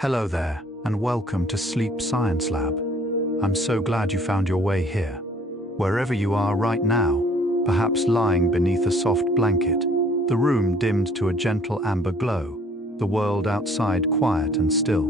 Hello there, and welcome to Sleep Science Lab. I'm so glad you found your way here. Wherever you are right now, perhaps lying beneath a soft blanket, the room dimmed to a gentle amber glow, the world outside quiet and still.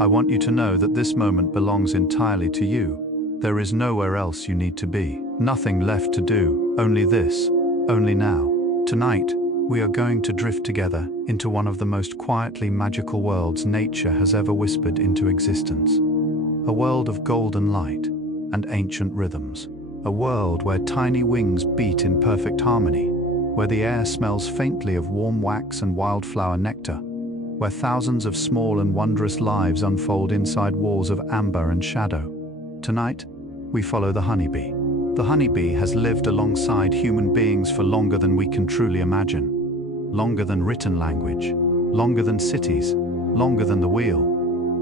I want you to know that this moment belongs entirely to you. There is nowhere else you need to be. Nothing left to do, only this, only now. Tonight, we are going to drift together into one of the most quietly magical worlds nature has ever whispered into existence. A world of golden light and ancient rhythms. A world where tiny wings beat in perfect harmony, where the air smells faintly of warm wax and wildflower nectar, where thousands of small and wondrous lives unfold inside walls of amber and shadow. Tonight, we follow the honeybee. The honeybee has lived alongside human beings for longer than we can truly imagine. Longer than written language, longer than cities, longer than the wheel.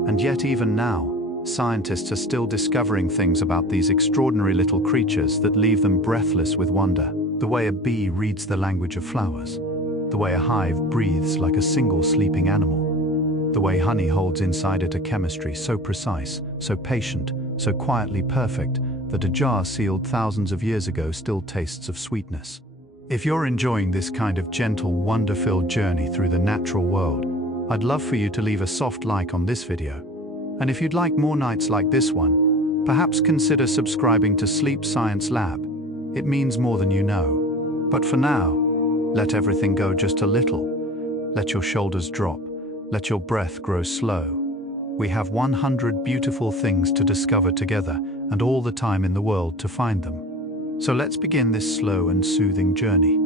And yet even now, scientists are still discovering things about these extraordinary little creatures that leave them breathless with wonder. The way a bee reads the language of flowers. The way a hive breathes like a single sleeping animal. The way honey holds inside it a chemistry so precise, so patient, so quietly perfect, that a jar sealed thousands of years ago still tastes of sweetness. If you're enjoying this kind of gentle, wonder-filled journey through the natural world, I'd love for you to leave a soft like on this video. And if you'd like more nights like this one, perhaps consider subscribing to Sleep Science Lab. It means more than you know. But for now, let everything go just a little. Let your shoulders drop. Let your breath grow slow. We have 100 beautiful things to discover together, and all the time in the world to find them. So let's begin this slow and soothing journey.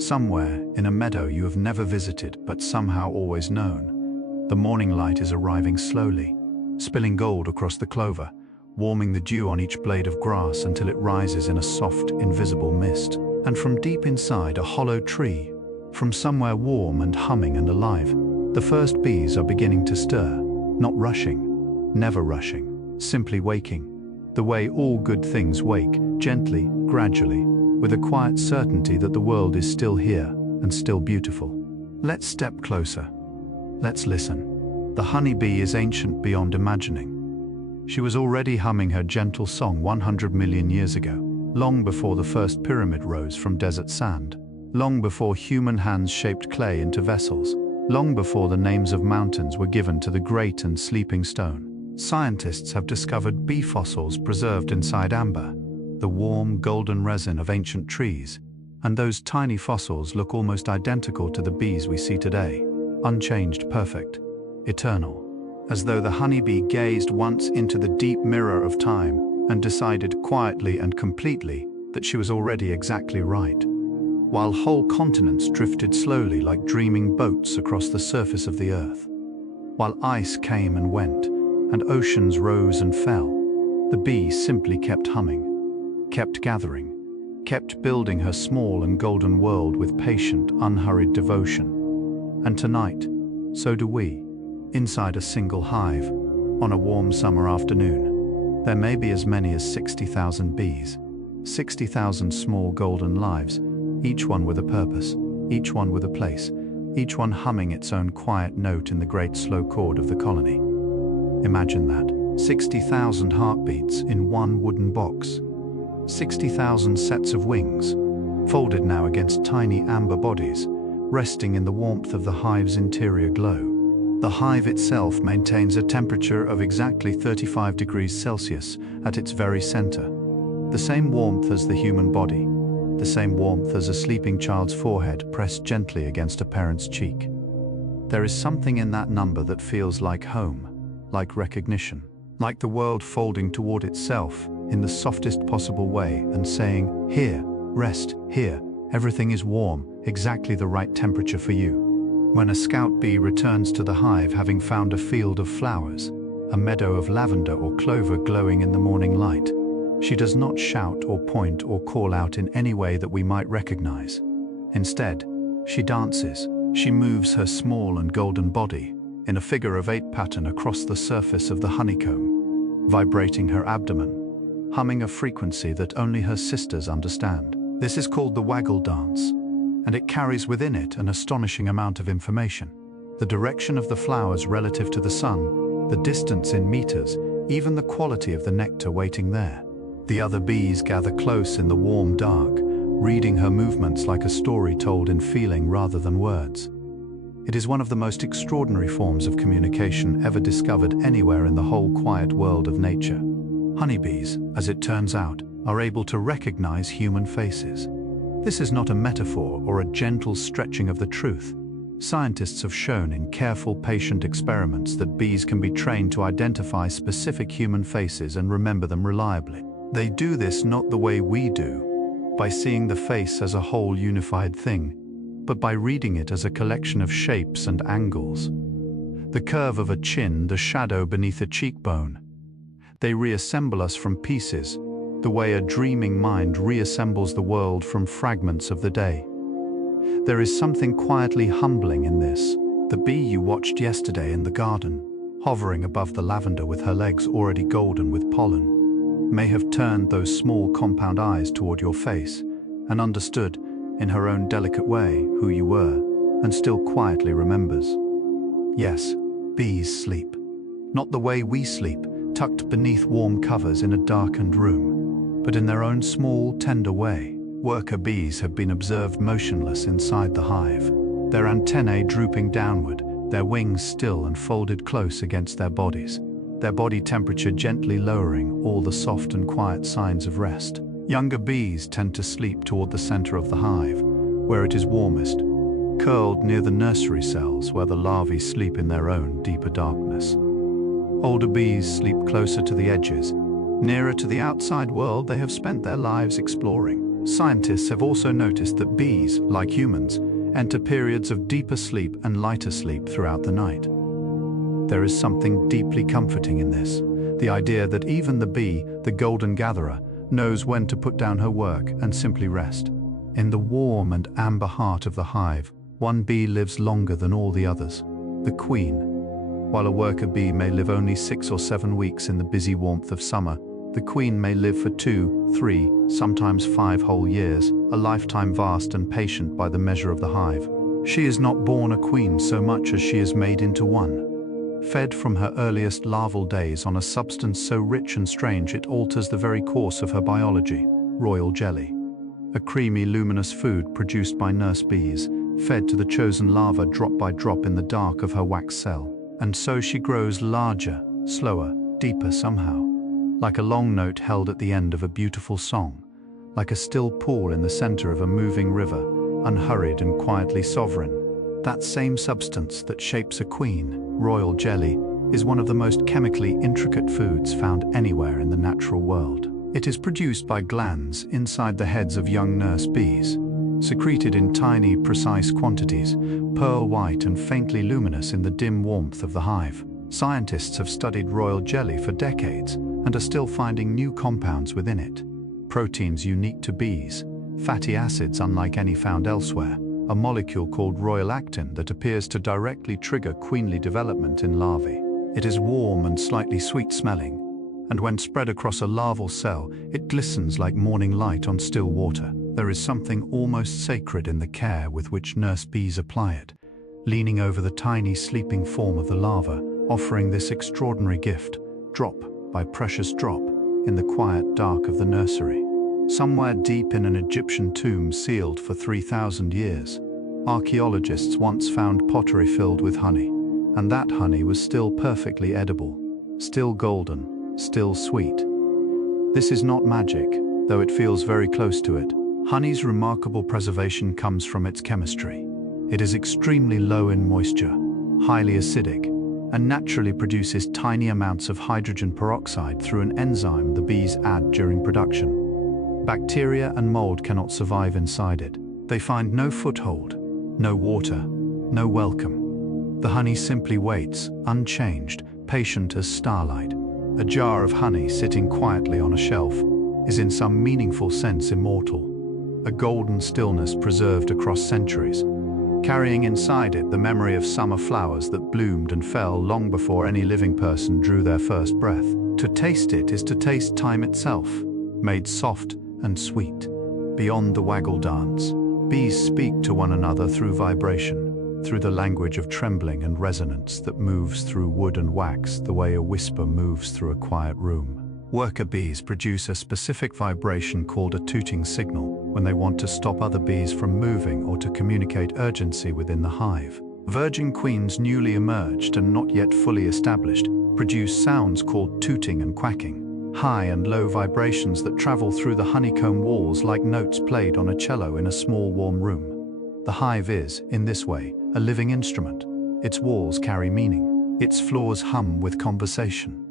Somewhere in a meadow you have never visited but somehow always known. The morning light is arriving slowly, spilling gold across the clover, warming the dew on each blade of grass until it rises in a soft, invisible mist. And from deep inside a hollow tree, from somewhere warm and humming and alive, the first bees are beginning to stir, not rushing, never rushing, simply waking. The way all good things wake, gently, gradually, with a quiet certainty that the world is still here and still beautiful. Let's step closer. Let's listen. The honeybee is ancient beyond imagining. She was already humming her gentle song 100 million years ago, long before the first pyramid rose from desert sand, long before human hands shaped clay into vessels, long before the names of mountains were given to the great and sleeping stone. Scientists have discovered bee fossils preserved inside amber, the warm, golden resin of ancient trees, and those tiny fossils look almost identical to the bees we see today, unchanged, perfect, eternal, as though the honeybee gazed once into the deep mirror of time and decided quietly and completely that she was already exactly right. While whole continents drifted slowly like dreaming boats across the surface of the earth, while ice came and went, and oceans rose and fell, the bee simply kept humming, kept gathering, kept building her small and golden world with patient, unhurried devotion. And tonight, so do we, inside a single hive, on a warm summer afternoon. There may be as many as 60,000 bees, 60,000 small golden lives, each one with a purpose, each one with a place, each one humming its own quiet note in the great slow chord of the colony. Imagine that, 60,000 heartbeats in one wooden box, 60,000 sets of wings, folded now against tiny amber bodies, resting in the warmth of the hive's interior glow. The hive itself maintains a temperature of exactly 35 degrees Celsius at its very center, the same warmth as the human body, the same warmth as a sleeping child's forehead pressed gently against a parent's cheek. There is something in that number that feels like home, like recognition, like the world folding toward itself in the softest possible way and saying, "Here, rest, here, everything is warm, exactly the right temperature for you." When a scout bee returns to the hive having found a field of flowers, a meadow of lavender or clover glowing in the morning light, she does not shout or point or call out in any way that we might recognize. Instead, she dances. She moves her small and golden body in a figure of 8 pattern across the surface of the honeycomb, vibrating her abdomen, humming a frequency that only her sisters understand. This is called the Waggle dance, and it carries within it an astonishing amount of information. The direction of the flowers relative to the sun, the distance in meters, even the quality of the nectar waiting there. The other bees gather close in the warm dark, reading her movements like a story told in feeling rather than words. It is one of the most extraordinary forms of communication ever discovered anywhere in the whole quiet world of nature. Honeybees, as it turns out, are able to recognize human faces. This is not a metaphor or a gentle stretching of the truth. Scientists have shown in careful, patient experiments that bees can be trained to identify specific human faces and remember them reliably. They do this not the way we do, by seeing the face as a whole unified thing, but by reading it as a collection of shapes and angles. The curve of a chin, the shadow beneath a cheekbone. They reassemble us from pieces, the way a dreaming mind reassembles the world from fragments of the day. There is something quietly humbling in this. The bee you watched yesterday in the garden, hovering above the lavender with her legs already golden with pollen, may have turned those small compound eyes toward your face and understood, in her own delicate way, who you were, and still quietly remembers. Yes, bees sleep. Not the way we sleep, tucked beneath warm covers in a darkened room, but in their own small, tender way. Worker bees have been observed motionless inside the hive, their antennae drooping downward, their wings still and folded close against their bodies, their body temperature gently lowering all the soft and quiet signs of rest. Younger bees tend to sleep toward the center of the hive, where it is warmest, curled near the nursery cells where the larvae sleep in their own deeper darkness. Older bees sleep closer to the edges, nearer to the outside world they have spent their lives exploring. Scientists have also noticed that bees, like humans, enter periods of deeper sleep and lighter sleep throughout the night. There is something deeply comforting in this, the idea that even the bee, the golden gatherer, knows when to put down her work and simply rest. In the warm and amber heart of the hive, one bee lives longer than all the others, the queen. While a worker bee may live only 6 or 7 weeks in the busy warmth of summer, the queen may live for 2, 3, sometimes 5 whole years, a lifetime vast and patient by the measure of the hive. She is not born a queen so much as she is made into one, fed from her earliest larval days on a substance so rich and strange it alters the very course of her biology, royal jelly. A creamy, luminous food produced by nurse bees, fed to the chosen larva drop by drop in the dark of her wax cell. And so she grows larger, slower, deeper somehow, like a long note held at the end of a beautiful song, like a still pool in the center of a moving river, unhurried and quietly sovereign. That same substance that shapes a queen, royal jelly, is one of the most chemically intricate foods found anywhere in the natural world. It is produced by glands inside the heads of young nurse bees, secreted in tiny, precise quantities, pearl white and faintly luminous in the dim warmth of the hive. Scientists have studied royal jelly for decades and are still finding new compounds within it. Proteins unique to bees, fatty acids unlike any found elsewhere, a molecule called royal actin that appears to directly trigger queenly development in larvae. It is warm and slightly sweet-smelling, and when spread across a larval cell, it glistens like morning light on still water. There is something almost sacred in the care with which nurse bees apply it, leaning over the tiny sleeping form of the larva, offering this extraordinary gift, drop by precious drop, in the quiet dark of the nursery. Somewhere deep in an Egyptian tomb sealed for 3,000 years, archaeologists once found pottery filled with honey, and that honey was still perfectly edible, still golden, still sweet. This is not magic, though it feels very close to it. Honey's remarkable preservation comes from its chemistry. It is extremely low in moisture, highly acidic, and naturally produces tiny amounts of hydrogen peroxide through an enzyme the bees add during production. Bacteria and mold cannot survive inside it. They find no foothold, no water, no welcome. The honey simply waits, unchanged, patient as starlight. A jar of honey sitting quietly on a shelf is in some meaningful sense immortal, a golden stillness preserved across centuries, carrying inside it the memory of summer flowers that bloomed and fell long before any living person drew their first breath. To taste it is to taste time itself, made soft and sweet. Beyond the waggle dance, bees speak to one another through vibration. through the language of trembling and resonance that moves through wood and wax the way a whisper moves through a quiet room. Worker bees produce a specific vibration called a tooting signal when they want to stop other bees from moving or to communicate urgency within the hive. Virgin queens newly emerged and not yet fully established produce sounds called tooting and quacking, high and low vibrations that travel through the honeycomb walls like notes played on a cello in a small warm room. The hive is, in this way, a living instrument. Its walls carry meaning. Its floors hum with conversation.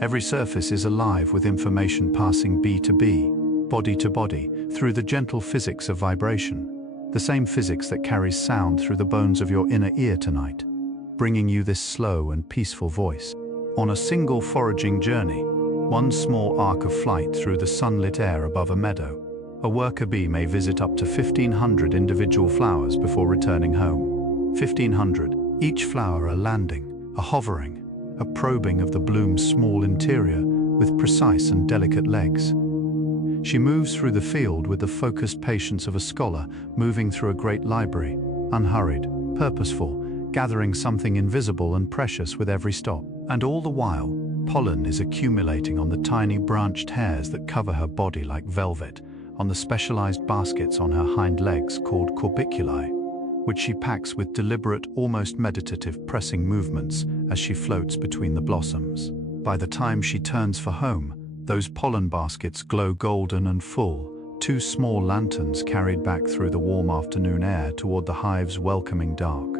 Every surface is alive with information passing bee to bee, body to body, through the gentle physics of vibration. The same physics that carries sound through the bones of your inner ear tonight, bringing you this slow and peaceful voice. On a single foraging journey, one small arc of flight through the sunlit air above a meadow, a worker bee may visit up to 1,500 individual flowers before returning home. 1,500, each flower a landing, a hovering, a probing of the bloom's small interior with precise and delicate legs. She moves through the field with the focused patience of a scholar moving through a great library, unhurried, purposeful, gathering something invisible and precious with every stop. And all the while, pollen is accumulating on the tiny branched hairs that cover her body like velvet, on the specialized baskets on her hind legs called corbiculae, which she packs with deliberate, almost meditative pressing movements as she floats between the blossoms. By the time she turns for home, those pollen baskets glow golden and full, two small lanterns carried back through the warm afternoon air toward the hive's welcoming dark.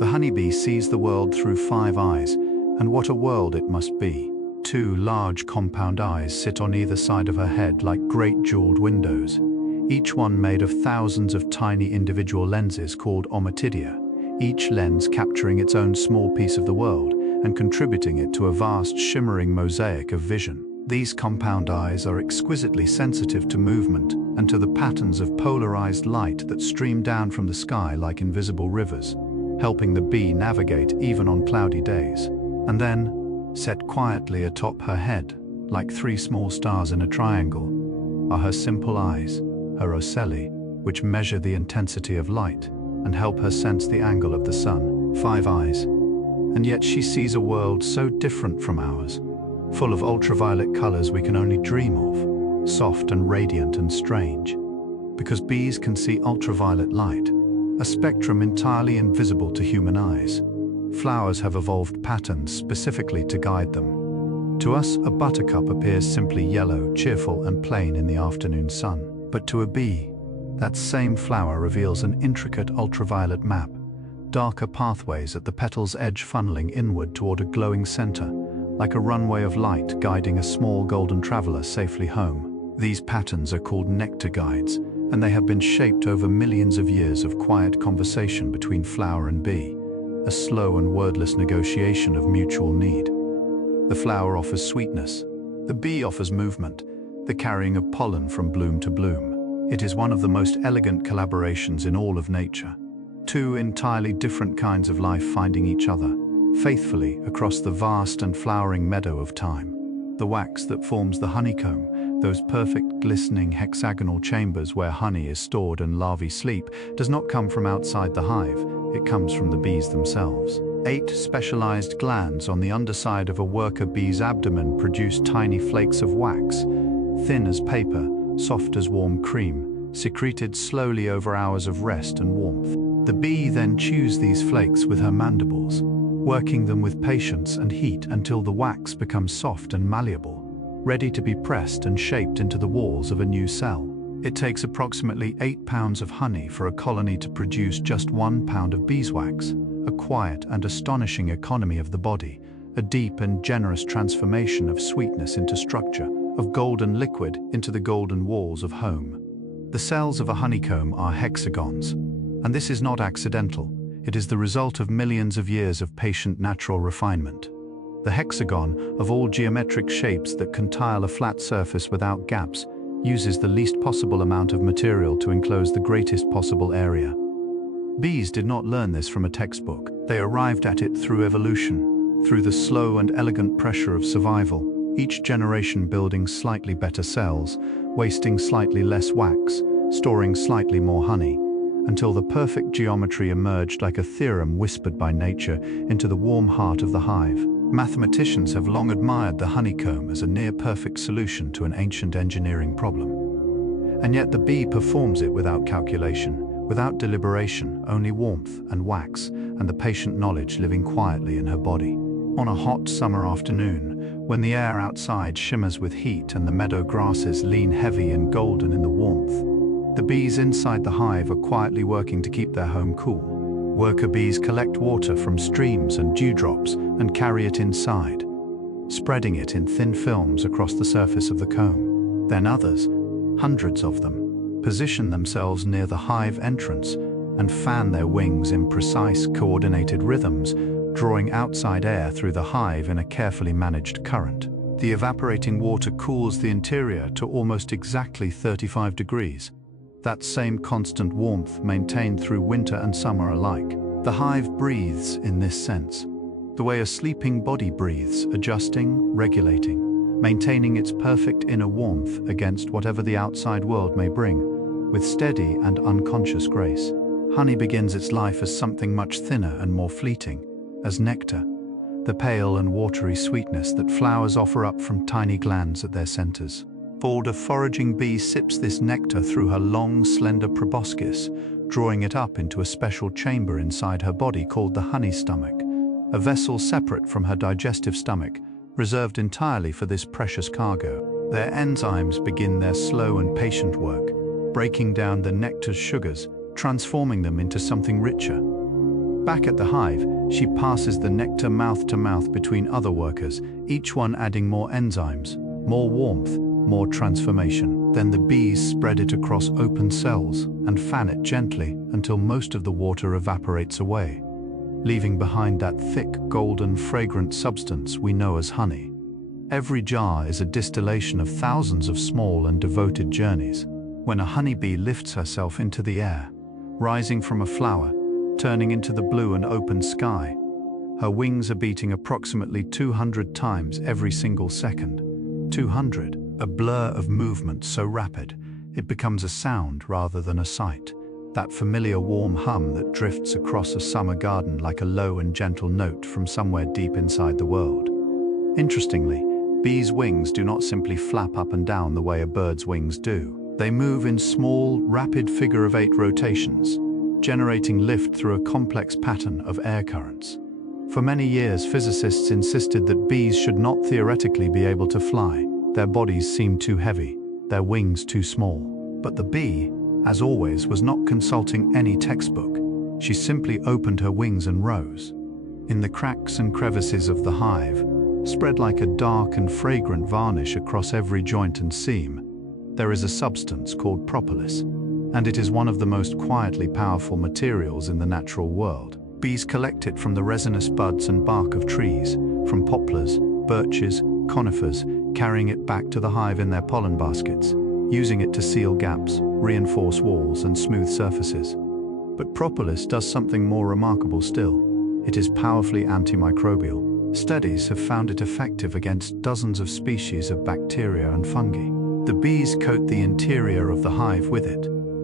The honeybee sees the world through 5 eyes, and what a world it must be. 2 large compound eyes sit on either side of her head like great jeweled windows, each one made of thousands of tiny individual lenses called ommatidia, each lens capturing its own small piece of the world and contributing it to a vast shimmering mosaic of vision. These compound eyes are exquisitely sensitive to movement and to the patterns of polarized light that stream down from the sky like invisible rivers, helping the bee navigate even on cloudy days. And then, set quietly atop her head, like 3 small stars in a triangle, are her simple eyes, her ocelli, which measure the intensity of light and help her sense the angle of the sun. 5 eyes. And yet she sees a world so different from ours, full of ultraviolet colors we can only dream of, soft and radiant and strange. Because bees can see ultraviolet light, a spectrum entirely invisible to human eyes. Flowers have evolved patterns specifically to guide them. To us, a buttercup appears simply yellow, cheerful, and plain in the afternoon sun. But to a bee, that same flower reveals an intricate ultraviolet map, darker pathways at the petal's edge funneling inward toward a glowing center, like a runway of light guiding a small golden traveler safely home. These patterns are called nectar guides, and they have been shaped over millions of years of quiet conversation between flower and bee, a slow and wordless negotiation of mutual need. The flower offers sweetness, the bee offers movement, the carrying of pollen from bloom to bloom. It is one of the most elegant collaborations in all of nature. 2 entirely different kinds of life finding each other, faithfully across the vast and flowering meadow of time. The wax that forms the honeycomb, those perfect glistening hexagonal chambers where honey is stored and larvae sleep, does not come from outside the hive, it comes from the bees themselves. 8 specialized glands on the underside of a worker bee's abdomen produce tiny flakes of wax, thin as paper, soft as warm cream, secreted slowly over hours of rest and warmth. The bee then chews these flakes with her mandibles, working them with patience and heat until the wax becomes soft and malleable, ready to be pressed and shaped into the walls of a new cell. It takes approximately 8 pounds of honey for a colony to produce just 1 pound of beeswax, a quiet and astonishing economy of the body, a deep and generous transformation of sweetness into structure, of golden liquid into the golden walls of home. The cells of a honeycomb are hexagons, and this is not accidental. It is the result of millions of years of patient natural refinement. The hexagon, of all geometric shapes that can tile a flat surface without gaps, uses the least possible amount of material to enclose the greatest possible area. Bees did not learn this from a textbook. They arrived at it through evolution, through the slow and elegant pressure of survival, each generation building slightly better cells, wasting slightly less wax, storing slightly more honey, until the perfect geometry emerged like a theorem whispered by nature into the warm heart of the hive. Mathematicians have long admired the honeycomb as a near-perfect solution to an ancient engineering problem. And yet the bee performs it without calculation, without deliberation, only warmth and wax, and the patient knowledge living quietly in her body. On a hot summer afternoon, when the air outside shimmers with heat and the meadow grasses lean heavy and golden in the warmth, the bees inside the hive are quietly working to keep their home cool. Worker bees collect water from streams and dewdrops and carry it inside, spreading it in thin films across the surface of the comb. Then others, hundreds of them, position themselves near the hive entrance and fan their wings in precise, coordinated rhythms, drawing outside air through the hive in a carefully managed current. The evaporating water cools the interior to almost exactly 35 degrees. That same constant warmth maintained through winter and summer alike. The hive breathes in this sense, the way a sleeping body breathes, adjusting, regulating, maintaining its perfect inner warmth against whatever the outside world may bring, with steady and unconscious grace. Honey begins its life as something much thinner and more fleeting, as nectar, the pale and watery sweetness that flowers offer up from tiny glands at their centers. A foraging bee sips this nectar through her long, slender proboscis, drawing it up into a special chamber inside her body called the honey stomach, a vessel separate from her digestive stomach, reserved entirely for this precious cargo. Their enzymes begin their slow and patient work, breaking down the nectar's sugars, transforming them into something richer. Back at the hive, she passes the nectar mouth to mouth between other workers, each one adding more enzymes, more warmth, more transformation. Then the bees spread it across open cells and fan it gently until most of the water evaporates away, leaving behind that thick, golden, fragrant substance we know as honey. Every jar is a distillation of thousands of small and devoted journeys. When a honeybee lifts herself into the air, rising from a flower, turning into the blue and open sky, her wings are beating approximately 200 times every single second. 200. A blur of movement so rapid, it becomes a sound rather than a sight. That familiar warm hum that drifts across a summer garden like a low and gentle note from somewhere deep inside the world. Interestingly, bees' wings do not simply flap up and down the way a bird's wings do. They move in small, rapid figure-of-8 rotations, generating lift through a complex pattern of air currents. For many years, physicists insisted that bees should not theoretically be able to fly. Their bodies seemed too heavy, their wings too small. But the bee, as always, was not consulting any textbook. She simply opened her wings and rose. In the cracks and crevices of the hive, spread like a dark and fragrant varnish across every joint and seam, there is a substance called propolis, and it is one of the most quietly powerful materials in the natural world. Bees collect it from the resinous buds and bark of trees, from poplars, birches, conifers, carrying it back to the hive in their pollen baskets, using it to seal gaps, reinforce walls, and smooth surfaces. But propolis does something more remarkable still. It is powerfully antimicrobial. Studies have found it effective against dozens of species of bacteria and fungi. The bees coat the interior of the hive with it,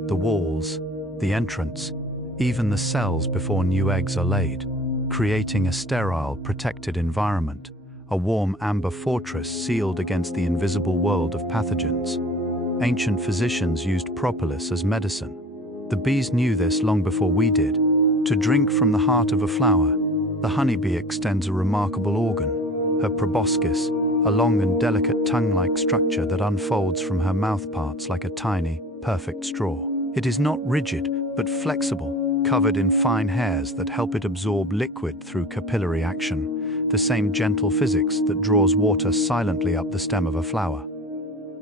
the walls, the entrance, even the cells before new eggs are laid, creating a sterile, protected environment, a warm amber fortress sealed against the invisible world of pathogens. Ancient physicians used propolis as medicine. The bees knew this long before we did. To drink from the heart of a flower, the honeybee extends a remarkable organ, her proboscis, a long and delicate tongue-like structure that unfolds from her mouthparts like a tiny, perfect straw. It is not rigid, but flexible, covered in fine hairs that help it absorb liquid through capillary action, the same gentle physics that draws water silently up the stem of a flower.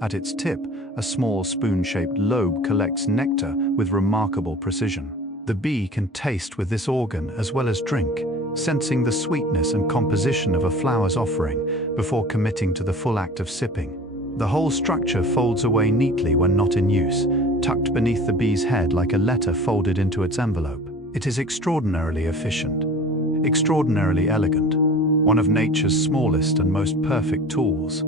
At its tip, a small spoon-shaped lobe collects nectar with remarkable precision. The bee can taste with this organ as well as drink, sensing the sweetness and composition of a flower's offering before committing to the full act of sipping. The whole structure folds away neatly when not in use, tucked beneath the bee's head like a letter folded into its envelope. It is extraordinarily efficient, extraordinarily elegant, one of nature's smallest and most perfect tools,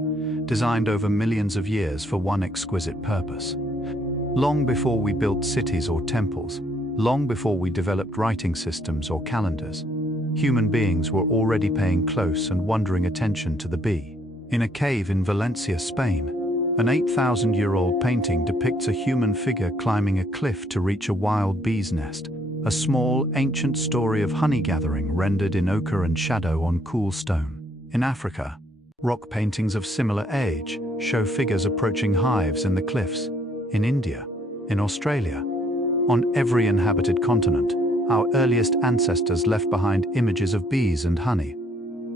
designed over millions of years for one exquisite purpose. Long before we built cities or temples, Long before we developed writing systems or calendars, human beings were already paying close and wondering attention to the bee. In a cave in Valencia, Spain, an 8,000-year-old painting depicts a human figure climbing a cliff to reach a wild bee's nest, a small, ancient story of honey gathering rendered in ochre and shadow on cool stone. In Africa, rock paintings of similar age show figures approaching hives in the cliffs. In India, in Australia, on every inhabited continent, our earliest ancestors left behind images of bees and honey,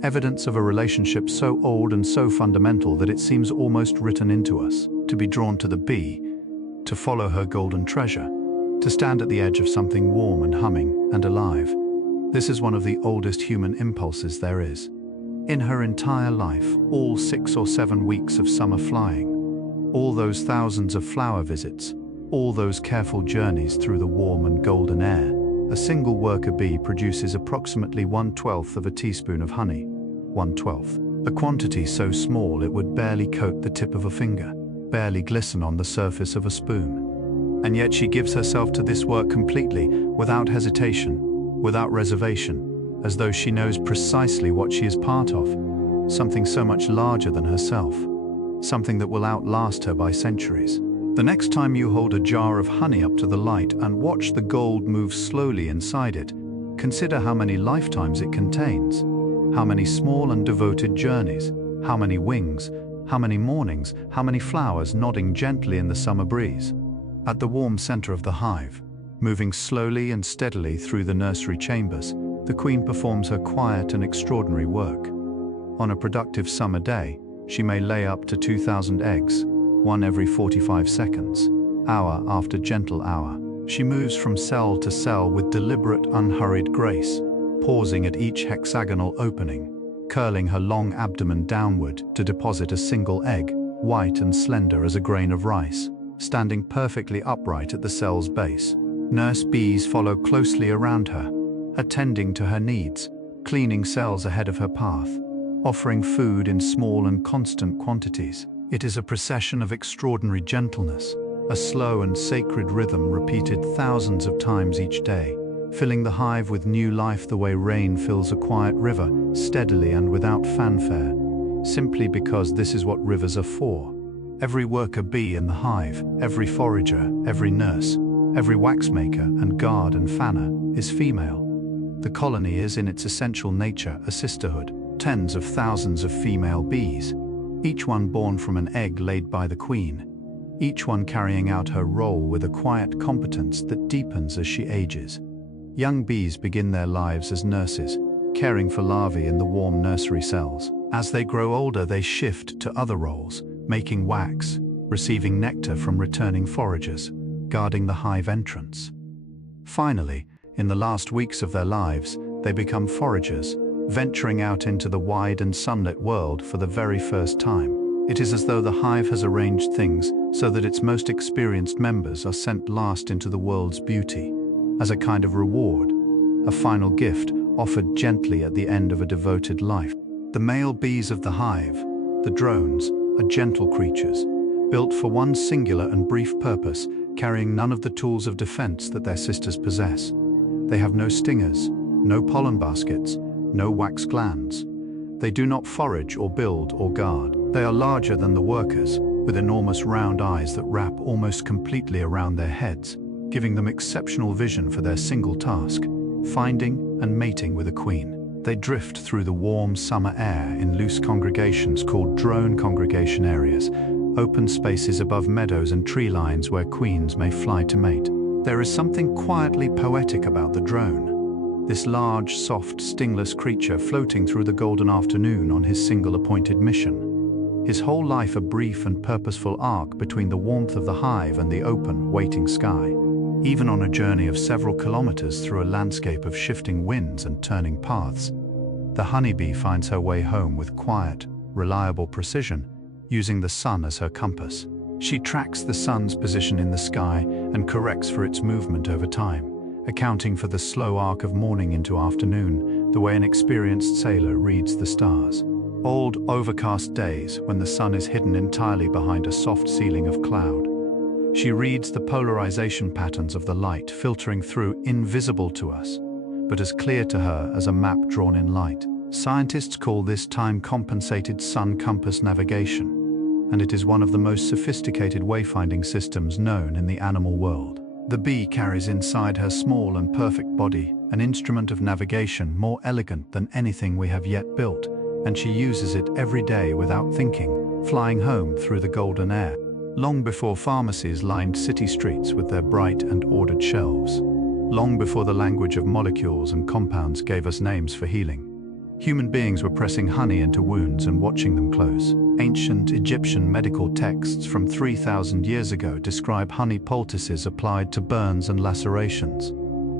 evidence of a relationship so old and so fundamental that it seems almost written into us, to be drawn to the bee, to follow her golden treasure, to stand at the edge of something warm and humming and alive. This is one of the oldest human impulses there is. In her entire life, all 6 or 7 weeks of summer flying, all those thousands of flower visits, all those careful journeys through the warm and golden air, a single worker bee produces approximately 1/12 of a teaspoon of honey. 1/12. A quantity so small it would barely coat the tip of a finger, barely glisten on the surface of a spoon. And yet she gives herself to this work completely, without hesitation, without reservation, as though she knows precisely what she is part of, something so much larger than herself, something that will outlast her by centuries. The next time you hold a jar of honey up to the light and watch the gold move slowly inside it, consider how many lifetimes it contains, how many small and devoted journeys, how many wings, how many mornings, how many flowers nodding gently in the summer breeze. At the warm center of the hive, moving slowly and steadily through the nursery chambers, the queen performs her quiet and extraordinary work. On a productive summer day, she may lay up to 2,000 eggs, one every 45 seconds, hour after gentle hour. She moves from cell to cell with deliberate, unhurried grace, pausing at each hexagonal opening, curling her long abdomen downward to deposit a single egg, white and slender as a grain of rice, standing perfectly upright at the cell's base. Nurse bees follow closely around her, attending to her needs, cleaning cells ahead of her path, offering food in small and constant quantities. It is a procession of extraordinary gentleness, a slow and sacred rhythm repeated thousands of times each day, filling the hive with new life the way rain fills a quiet river, steadily and without fanfare, simply because this is what rivers are for. Every worker bee in the hive, every forager, every nurse, every waxmaker and guard and fanner is female. The colony is in its essential nature a sisterhood, tens of thousands of female bees, each one born from an egg laid by the queen, each one carrying out her role with a quiet competence that deepens as she ages. Young bees begin their lives as nurses, caring for larvae in the warm nursery cells. As they grow older, they shift to other roles, making wax, receiving nectar from returning foragers, guarding the hive entrance. Finally, in the last weeks of their lives, they become foragers, venturing out into the wide and sunlit world for the very first time. It is as though the hive has arranged things so that its most experienced members are sent last into the world's beauty, as a kind of reward, a final gift offered gently at the end of a devoted life. The male bees of the hive, the drones, are gentle creatures, built for one singular and brief purpose, carrying none of the tools of defense that their sisters possess. They have no stingers, no pollen baskets, no wax glands. They do not forage or build or guard. They are larger than the workers, with enormous round eyes that wrap almost completely around their heads, giving them exceptional vision for their single task, finding and mating with a queen. They drift through the warm summer air in loose congregations called drone congregation areas, open spaces above meadows and tree lines where queens may fly to mate. There is something quietly poetic about the drone, this large, soft, stingless creature floating through the golden afternoon on his single appointed mission. His whole life a brief and purposeful arc between the warmth of the hive and the open, waiting sky. Even on a journey of several kilometers through a landscape of shifting winds and turning paths, the honeybee finds her way home with quiet, reliable precision, using the sun as her compass. She tracks the sun's position in the sky and corrects for its movement over time, accounting for the slow arc of morning into afternoon, the way an experienced sailor reads the stars. Old, overcast days when the sun is hidden entirely behind a soft ceiling of cloud. She reads the polarization patterns of the light filtering through, invisible to us, but as clear to her as a map drawn in light. Scientists call this time-compensated sun compass navigation, and it is one of the most sophisticated wayfinding systems known in the animal world. The bee carries inside her small and perfect body an instrument of navigation more elegant than anything we have yet built, and she uses it every day without thinking, flying home through the golden air, long before pharmacies lined city streets with their bright and ordered shelves, long before the language of molecules and compounds gave us names for healing. Human beings were pressing honey into wounds and watching them close. Ancient Egyptian medical texts from 3,000 years ago describe honey poultices applied to burns and lacerations.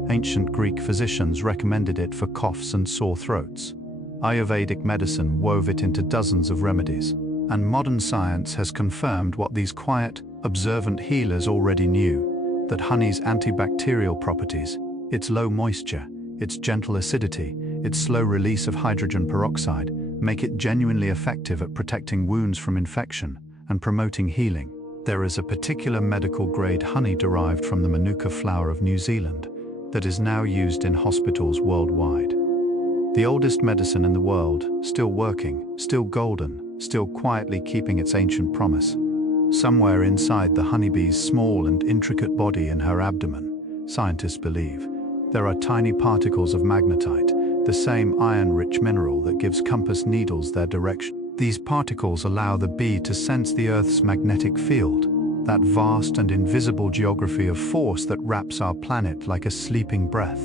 Ancient Greek physicians recommended it for coughs and sore throats. Ayurvedic medicine wove it into dozens of remedies, and modern science has confirmed what these quiet, observant healers already knew, that honey's antibacterial properties, its low moisture, its gentle acidity, its slow release of hydrogen peroxide, make it genuinely effective at protecting wounds from infection and promoting healing. There is a particular medical-grade honey derived from the manuka flower of New Zealand that is now used in hospitals worldwide. The oldest medicine in the world, still working, still golden, still quietly keeping its ancient promise. Somewhere inside the honeybee's small and intricate body in her abdomen, scientists believe, there are tiny particles of magnetite, the same iron-rich mineral that gives compass needles their direction. These particles allow the bee to sense the Earth's magnetic field, that vast and invisible geography of force that wraps our planet like a sleeping breath.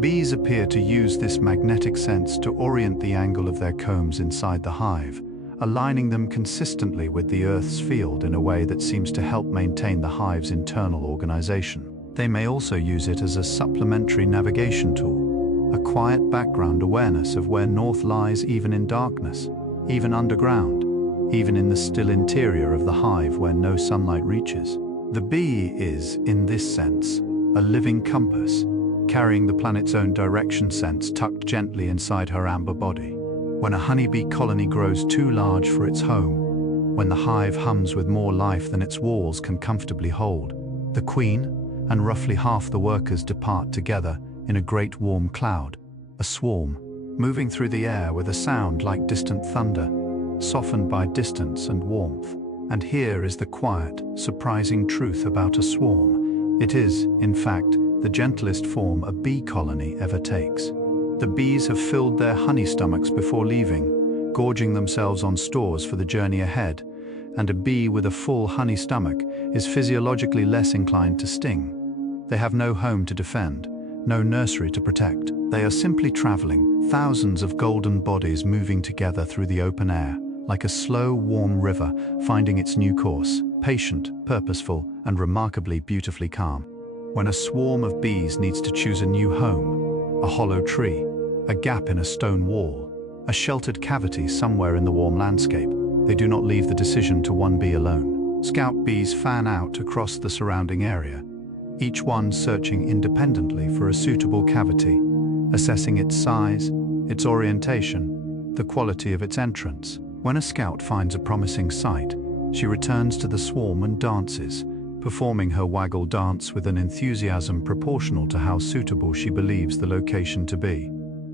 Bees appear to use this magnetic sense to orient the angle of their combs inside the hive, aligning them consistently with the Earth's field in a way that seems to help maintain the hive's internal organization. They may also use it as a supplementary navigation tool, a quiet background awareness of where north lies even in darkness, even underground, even in the still interior of the hive where no sunlight reaches. The bee is, in this sense, a living compass, carrying the planet's own direction sense tucked gently inside her amber body. When a honeybee colony grows too large for its home, when the hive hums with more life than its walls can comfortably hold, the queen and roughly half the workers depart together in a great warm cloud, a swarm, moving through the air with a sound like distant thunder, softened by distance and warmth. And here is the quiet, surprising truth about a swarm. It is, in fact, the gentlest form a bee colony ever takes. The bees have filled their honey stomachs before leaving, gorging themselves on stores for the journey ahead, and a bee with a full honey stomach is physiologically less inclined to sting. They have no home to defend, no nursery to protect. They are simply traveling, thousands of golden bodies moving together through the open air, like a slow, warm river finding its new course, patient, purposeful, and remarkably beautifully calm. When a swarm of bees needs to choose a new home, a hollow tree, a gap in a stone wall, a sheltered cavity somewhere in the warm landscape, they do not leave the decision to one bee alone. Scout bees fan out across the surrounding area, each one searching independently for a suitable cavity, assessing its size, its orientation, the quality of its entrance. When a scout finds a promising site, she returns to the swarm and dances, performing her waggle dance with an enthusiasm proportional to how suitable she believes the location to be.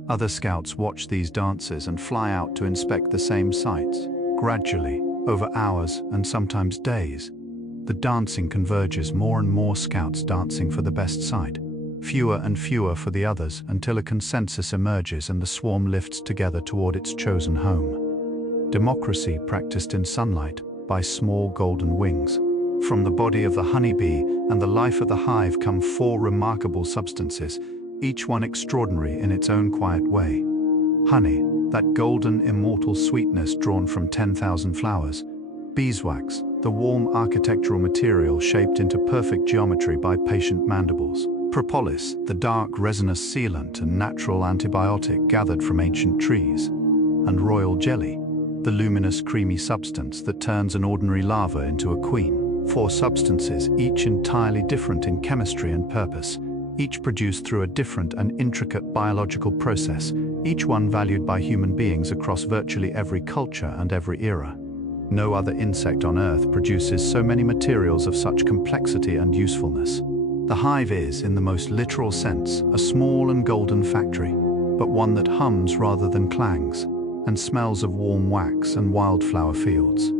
Other scouts watch these dances and fly out to inspect the same sites. Gradually, over hours and sometimes days, the dancing converges, more and more scouts dancing for the best site, fewer and fewer for the others, until a consensus emerges and the swarm lifts together toward its chosen home. Democracy practiced in sunlight by small golden wings. From the body of the honeybee and the life of the hive come four remarkable substances, each one extraordinary in its own quiet way. Honey, that golden, immortal sweetness drawn from 10,000 flowers. Beeswax, the warm architectural material shaped into perfect geometry by patient mandibles. Propolis, the dark, resinous sealant and natural antibiotic gathered from ancient trees. And royal jelly, the luminous, creamy substance that turns an ordinary larva into a queen. Four substances, each entirely different in chemistry and purpose, each produced through a different and intricate biological process, each one valued by human beings across virtually every culture and every era. No other insect on Earth produces so many materials of such complexity and usefulness. The hive is, in the most literal sense, a small and golden factory, but one that hums rather than clangs, and smells of warm wax and wildflower fields.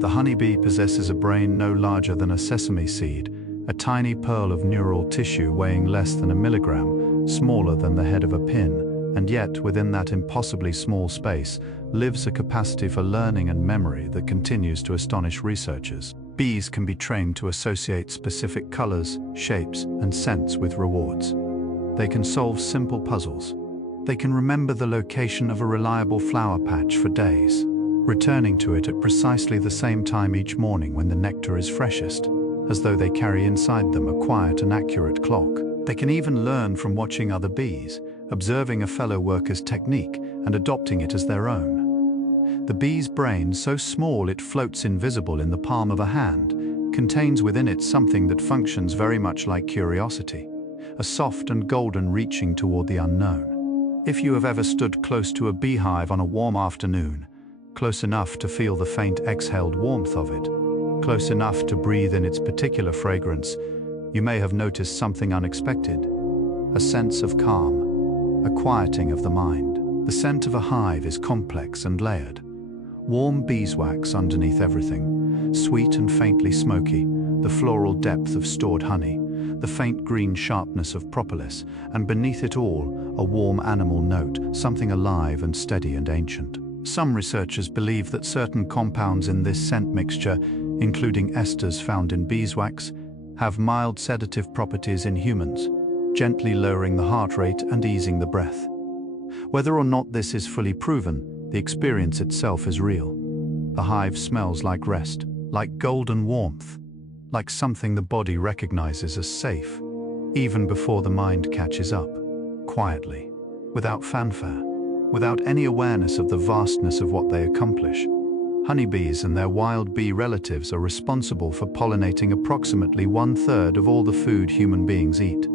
The honeybee possesses a brain no larger than a sesame seed, a tiny pearl of neural tissue weighing less than a milligram, smaller than the head of a pin, and yet within that impossibly small space lives a capacity for learning and memory that continues to astonish researchers. Bees can be trained to associate specific colors, shapes, and scents with rewards. They can solve simple puzzles. They can remember the location of a reliable flower patch for days, returning to it at precisely the same time each morning when the nectar is freshest, as though they carry inside them a quiet and accurate clock. They can even learn from watching other bees, observing a fellow worker's technique and adopting it as their own. The bee's brain, so small it floats invisible in the palm of a hand, contains within it something that functions very much like curiosity, a soft and golden reaching toward the unknown. If you have ever stood close to a beehive on a warm afternoon, close enough to feel the faint exhaled warmth of it, close enough to breathe in its particular fragrance, you may have noticed something unexpected, a sense of calm, a quieting of the mind. The scent of a hive is complex and layered. Warm beeswax underneath everything, sweet and faintly smoky, the floral depth of stored honey, the faint green sharpness of propolis, and beneath it all, a warm animal note, something alive and steady and ancient. Some researchers believe that certain compounds in this scent mixture, including esters found in beeswax, have mild sedative properties in humans, gently lowering the heart rate and easing the breath. Whether or not this is fully proven, the experience itself is real. The hive smells like rest, like golden warmth, like something the body recognizes as safe, even before the mind catches up, quietly, without fanfare, without any awareness of the vastness of what they accomplish. Honeybees and their wild bee relatives are responsible for pollinating approximately 1/3 of all the food human beings eat.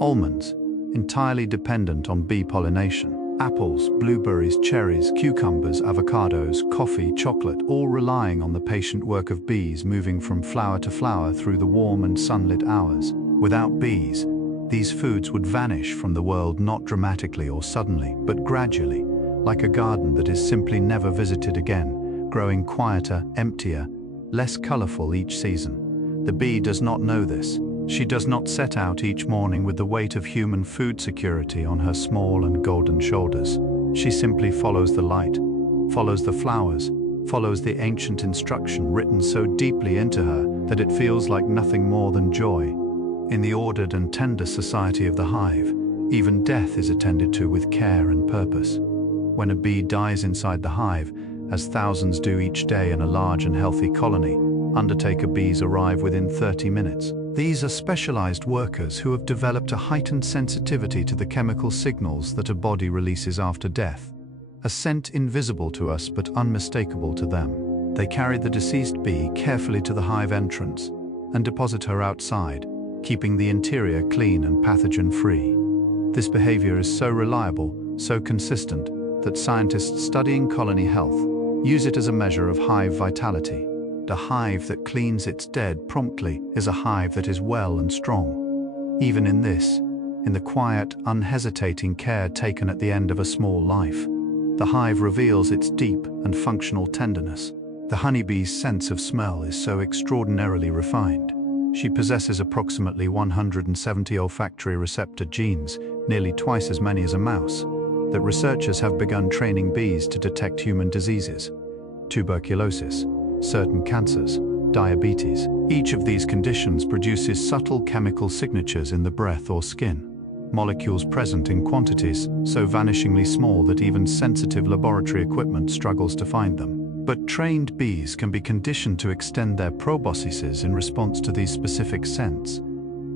Almonds, entirely dependent on bee pollination. Apples, blueberries, cherries, cucumbers, avocados, coffee, chocolate, all relying on the patient work of bees moving from flower to flower through the warm and sunlit hours. Without bees, these foods would vanish from the world, not dramatically or suddenly, but gradually, like a garden that is simply never visited again, growing quieter, emptier, less colorful each season. The bee does not know this. She does not set out each morning with the weight of human food security on her small and golden shoulders. She simply follows the light, follows the flowers, follows the ancient instruction written so deeply into her that it feels like nothing more than joy. In the ordered and tender society of the hive, even death is attended to with care and purpose. When a bee dies inside the hive, as thousands do each day in a large and healthy colony, undertaker bees arrive within 30 minutes. These are specialized workers who have developed a heightened sensitivity to the chemical signals that a body releases after death, a scent invisible to us but unmistakable to them. They carry the deceased bee carefully to the hive entrance and deposit her outside, keeping the interior clean and pathogen-free. This behavior is so reliable, so consistent, that scientists studying colony health use it as a measure of hive vitality. The hive that cleans its dead promptly is a hive that is well and strong. Even in this, in the quiet, unhesitating care taken at the end of a small life, the hive reveals its deep and functional tenderness. The honeybee's sense of smell is so extraordinarily refined. She possesses approximately 170 olfactory receptor genes, nearly twice as many as a mouse, that researchers have begun training bees to detect human diseases, tuberculosis, certain cancers, diabetes. Each of these conditions produces subtle chemical signatures in the breath or skin, molecules present in quantities so vanishingly small that even sensitive laboratory equipment struggles to find them. But trained bees can be conditioned to extend their proboscises in response to these specific scents,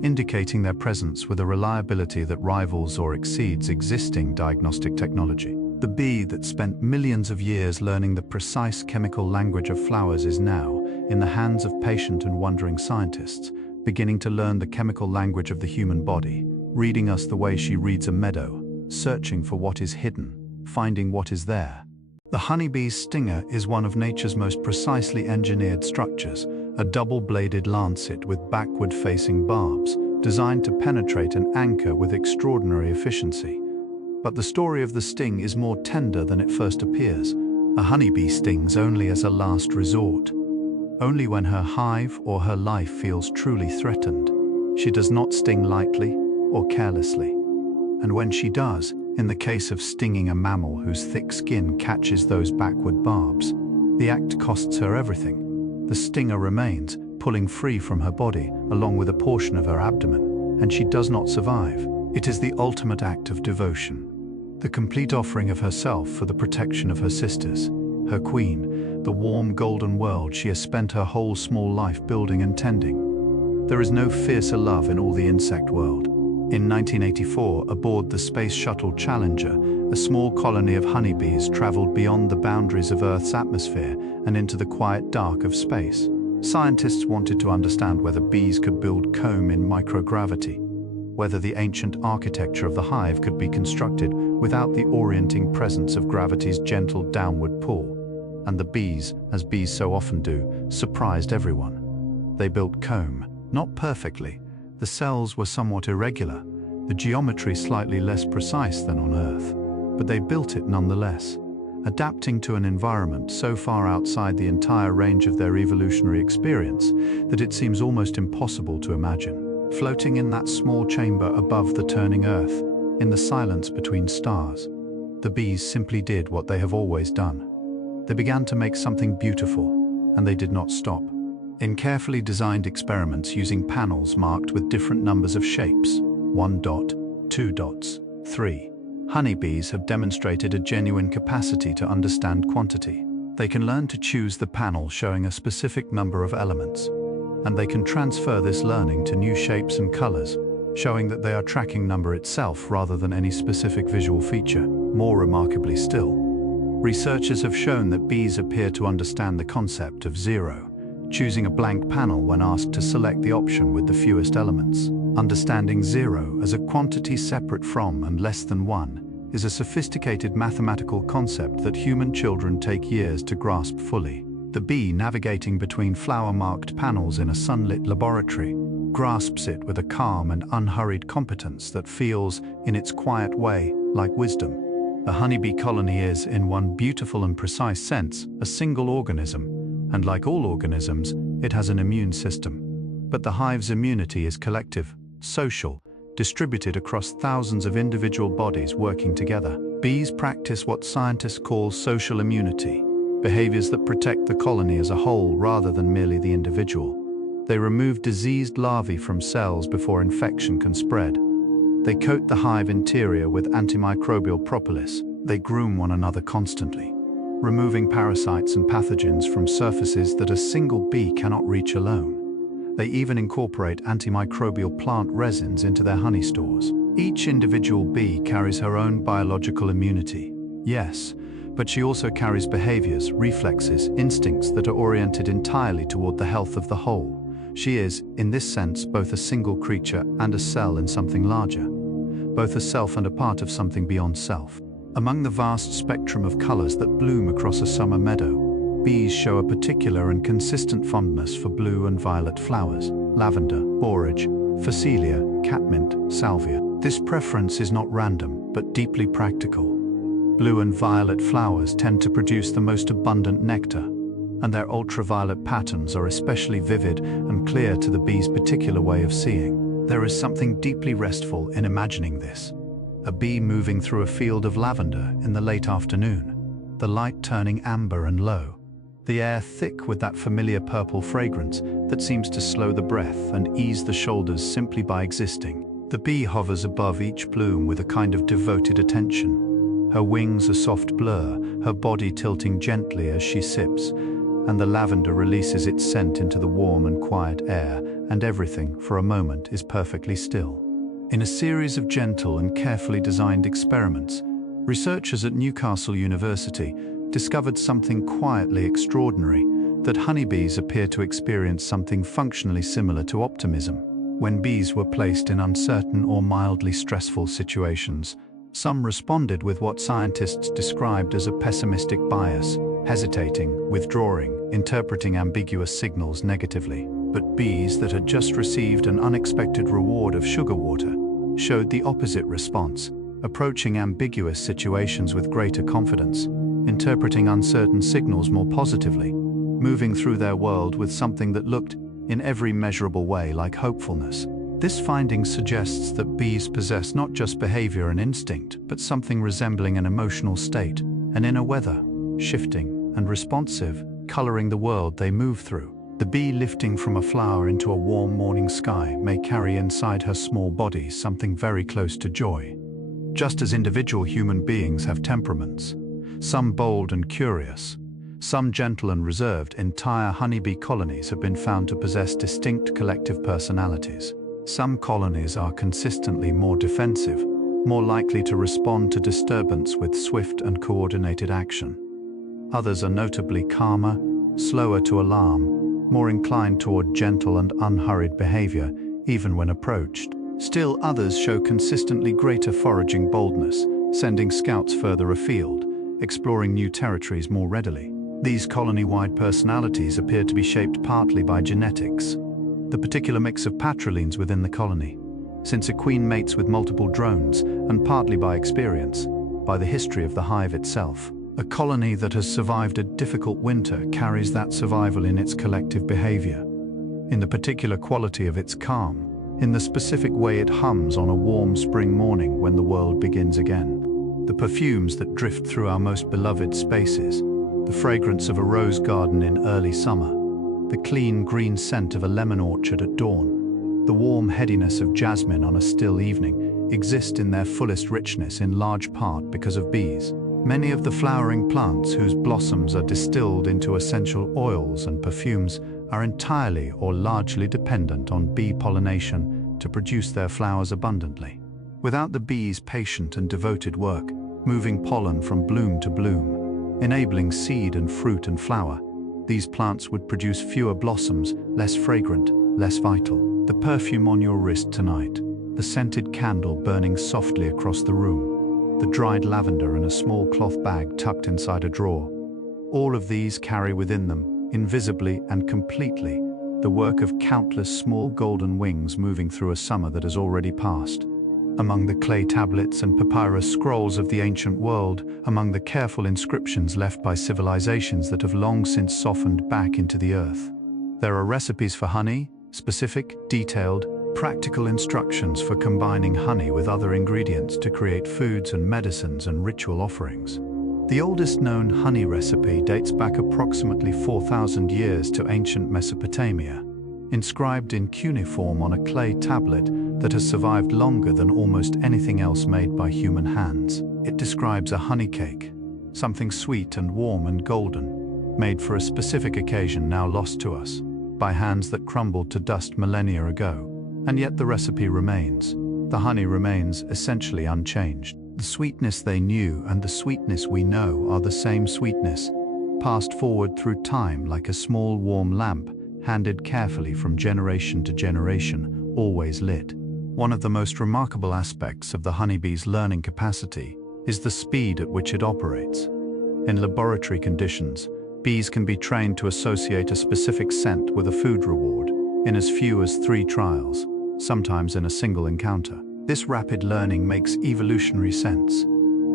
indicating their presence with a reliability that rivals or exceeds existing diagnostic technology. The bee that spent millions of years learning the precise chemical language of flowers is now, in the hands of patient and wondering scientists, beginning to learn the chemical language of the human body, reading us the way she reads a meadow, searching for what is hidden, finding what is there, The honeybee's stinger is one of nature's most precisely engineered structures, a double-bladed lancet with backward-facing barbs, designed to penetrate and anchor with extraordinary efficiency. But the story of the sting is more tender than it first appears. A honeybee stings only as a last resort. Only when her hive or her life feels truly threatened. She does not sting lightly or carelessly. And when she does, in the case of stinging a mammal whose thick skin catches those backward barbs, the act costs her everything. The stinger remains, pulling free from her body, along with a portion of her abdomen, and she does not survive. It is the ultimate act of devotion, the complete offering of herself for the protection of her sisters, her queen, the warm golden world she has spent her whole small life building and tending. There is no fiercer love in all the insect world. In 1984, aboard the Space Shuttle Challenger, a small colony of honeybees traveled beyond the boundaries of Earth's atmosphere and into the quiet dark of space. Scientists wanted to understand whether bees could build comb in microgravity, whether the ancient architecture of the hive could be constructed without the orienting presence of gravity's gentle downward pull. And the bees, as bees so often do, surprised everyone. They built comb, not perfectly. The cells were somewhat irregular, the geometry slightly less precise than on Earth, but they built it nonetheless, adapting to an environment so far outside the entire range of their evolutionary experience that it seems almost impossible to imagine. Floating in that small chamber above the turning Earth, in the silence between stars, the bees simply did what they have always done. They began to make something beautiful, and they did not stop. In carefully designed experiments using panels marked with different numbers of shapes, 1 dot, 2 dots, 3, honeybees have demonstrated a genuine capacity to understand quantity. They can learn to choose the panel showing a specific number of elements, and they can transfer this learning to new shapes and colors, showing that they are tracking number itself rather than any specific visual feature. More remarkably still, researchers have shown that bees appear to understand the concept of zero, choosing a blank panel when asked to select the option with the fewest elements. Understanding zero as a quantity separate from and less than one is a sophisticated mathematical concept that human children take years to grasp fully. The bee navigating between flower-marked panels in a sunlit laboratory grasps it with a calm and unhurried competence that feels, in its quiet way, like wisdom. The honeybee colony is, in one beautiful and precise sense, a single organism, and like all organisms, it has an immune system. But the hive's immunity is collective, social, distributed across thousands of individual bodies working together. Bees practice what scientists call social immunity, behaviors that protect the colony as a whole rather than merely the individual. They remove diseased larvae from cells before infection can spread. They coat the hive interior with antimicrobial propolis. They groom one another constantly, removing parasites and pathogens from surfaces that a single bee cannot reach alone. They even incorporate antimicrobial plant resins into their honey stores. Each individual bee carries her own biological immunity, yes, but she also carries behaviors, reflexes, instincts that are oriented entirely toward the health of the whole. She is, in this sense, both a single creature and a cell in something larger, both a self and a part of something beyond self. Among the vast spectrum of colors that bloom across a summer meadow, bees show a particular and consistent fondness for blue and violet flowers, lavender, borage, phacelia, catmint, salvia. This preference is not random, but deeply practical. Blue and violet flowers tend to produce the most abundant nectar, and their ultraviolet patterns are especially vivid and clear to the bee's particular way of seeing. There is something deeply restful in imagining this. A bee moving through a field of lavender in the late afternoon, the light turning amber and low, the air thick with that familiar purple fragrance that seems to slow the breath and ease the shoulders simply by existing. The bee hovers above each bloom with a kind of devoted attention, her wings a soft blur, her body tilting gently as she sips, and the lavender releases its scent into the warm and quiet air, and everything, for a moment, is perfectly still. In a series of gentle and carefully designed experiments, researchers at Newcastle University discovered something quietly extraordinary, that honeybees appear to experience something functionally similar to optimism. When bees were placed in uncertain or mildly stressful situations, Some responded with what scientists described as a pessimistic bias, hesitating, withdrawing, interpreting ambiguous signals negatively. But bees that had just received an unexpected reward of sugar water showed the opposite response, approaching ambiguous situations with greater confidence, interpreting uncertain signals more positively, moving through their world with something that looked, in every measurable way, like hopefulness. This finding suggests that bees possess not just behavior and instinct, but something resembling an emotional state, an inner weather, shifting and responsive, coloring the world they move through. The bee lifting from a flower into a warm morning sky may carry inside her small body something very close to joy. Just as individual human beings have temperaments, some bold and curious, some gentle and reserved, entire honeybee colonies have been found to possess distinct collective personalities. Some colonies are consistently more defensive, more likely to respond to disturbance with swift and coordinated action. Others are notably calmer, slower to alarm, more inclined toward gentle and unhurried behavior, even when approached. Still others show consistently greater foraging boldness, sending scouts further afield, exploring new territories more readily. These colony-wide personalities appear to be shaped partly by genetics, the particular mix of patriline's within the colony, since a queen mates with multiple drones, and partly by experience, by the history of the hive itself. A colony that has survived a difficult winter carries that survival in its collective behavior, in the particular quality of its calm, in the specific way it hums on a warm spring morning when the world begins again. The perfumes that drift through our most beloved spaces, the fragrance of a rose garden in early summer, the clean green scent of a lemon orchard at dawn, the warm headiness of jasmine on a still evening, exist in their fullest richness in large part because of bees. Many of the flowering plants whose blossoms are distilled into essential oils and perfumes are entirely or largely dependent on bee pollination to produce their flowers abundantly. Without the bees' patient and devoted work, moving pollen from bloom to bloom, enabling seed and fruit and flower, these plants would produce fewer blossoms, less fragrant, less vital. The perfume on your wrist tonight, the scented candle burning softly across the room, the dried lavender in a small cloth bag tucked inside a drawer. All of these carry within them, invisibly and completely, the work of countless small golden wings moving through a summer that has already passed. Among the clay tablets and papyrus scrolls of the ancient world, among the careful inscriptions left by civilizations that have long since softened back into the earth, there are recipes for honey, specific, detailed, practical instructions for combining honey with other ingredients to create foods and medicines and ritual offerings. The oldest known honey recipe dates back approximately 4,000 years to ancient Mesopotamia, inscribed in cuneiform on a clay tablet that has survived longer than almost anything else made by human hands. It describes a honey cake, something sweet and warm and golden, made for a specific occasion now lost to us, by hands that crumbled to dust millennia ago. And yet the recipe remains. The honey remains essentially unchanged. The sweetness they knew and the sweetness we know are the same sweetness, passed forward through time like a small warm lamp, handed carefully from generation to generation, always lit. One of the most remarkable aspects of the honeybee's learning capacity is the speed at which it operates. In laboratory conditions, bees can be trained to associate a specific scent with a food reward in as few as 3 trials, sometimes in a single encounter. This rapid learning makes evolutionary sense.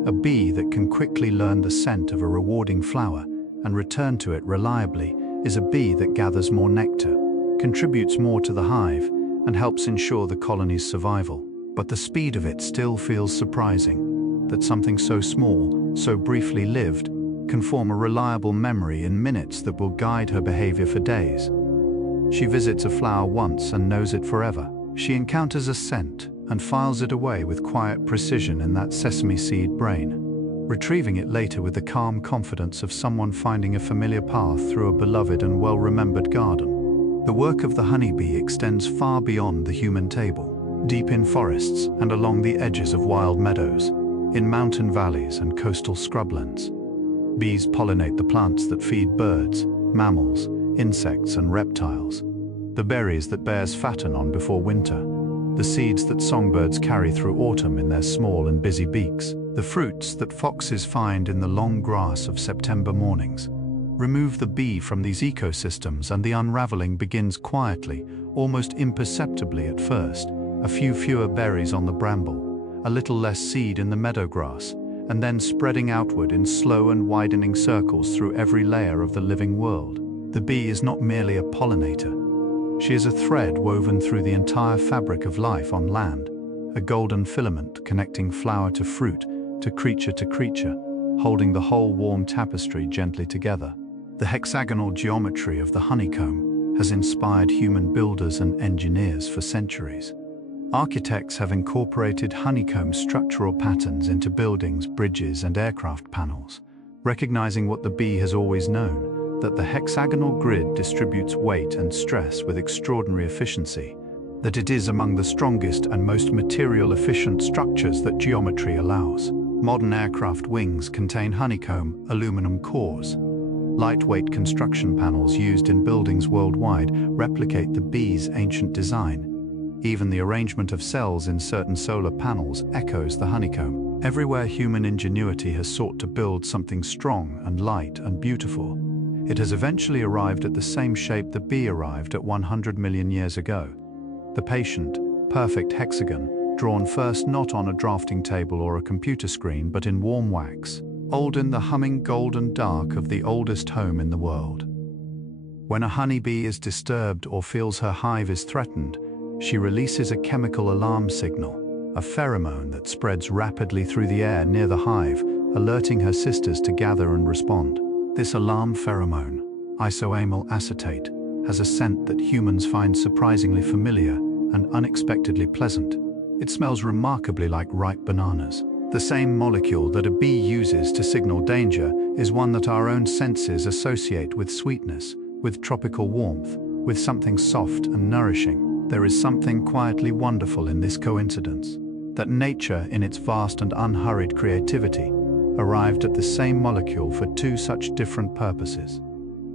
A bee that can quickly learn the scent of a rewarding flower and return to it reliably is a bee that gathers more nectar, contributes more to the hive, and helps ensure the colony's survival. But the speed of it still feels surprising, that something so small, so briefly lived, can form a reliable memory in minutes that will guide her behavior for days. She visits a flower once and knows it forever. She encounters a scent and files it away with quiet precision in that sesame seed brain, retrieving it later with the calm confidence of someone finding a familiar path through a beloved and well-remembered garden. The work of the honeybee extends far beyond the human table, deep in forests and along the edges of wild meadows, in mountain valleys and coastal scrublands. Bees pollinate the plants that feed birds, mammals, insects and reptiles, the berries that bears fatten on before winter, the seeds that songbirds carry through autumn in their small and busy beaks, the fruits that foxes find in the long grass of September mornings. Remove the bee from these ecosystems and the unraveling begins quietly, almost imperceptibly at first. A few fewer berries on the bramble, a little less seed in the meadow grass, and then spreading outward in slow and widening circles through every layer of the living world. The bee is not merely a pollinator. She is a thread woven through the entire fabric of life on land, a golden filament connecting flower to fruit, to creature, holding the whole warm tapestry gently together. The hexagonal geometry of the honeycomb has inspired human builders and engineers for centuries. Architects have incorporated honeycomb structural patterns into buildings, bridges, and aircraft panels, recognizing what the bee has always known, that the hexagonal grid distributes weight and stress with extraordinary efficiency, that it is among the strongest and most material-efficient structures that geometry allows. Modern aircraft wings contain honeycomb aluminum cores. Lightweight construction panels used in buildings worldwide replicate the bee's ancient design. Even the arrangement of cells in certain solar panels echoes the honeycomb. Everywhere human ingenuity has sought to build something strong and light and beautiful, it has eventually arrived at the same shape the bee arrived at 100 million years ago. The patient, perfect hexagon, drawn first not on a drafting table or a computer screen but in warm wax, old in the humming golden dark of the oldest home in the world. When a honeybee is disturbed or feels her hive is threatened, she releases a chemical alarm signal, a pheromone that spreads rapidly through the air near the hive, alerting her sisters to gather and respond. This alarm pheromone, isoamyl acetate, has a scent that humans find surprisingly familiar and unexpectedly pleasant. It smells remarkably like ripe bananas. The same molecule that a bee uses to signal danger is one that our own senses associate with sweetness, with tropical warmth, with something soft and nourishing. There is something quietly wonderful in this coincidence, that nature, in its vast and unhurried creativity, arrived at the same molecule for two such different purposes.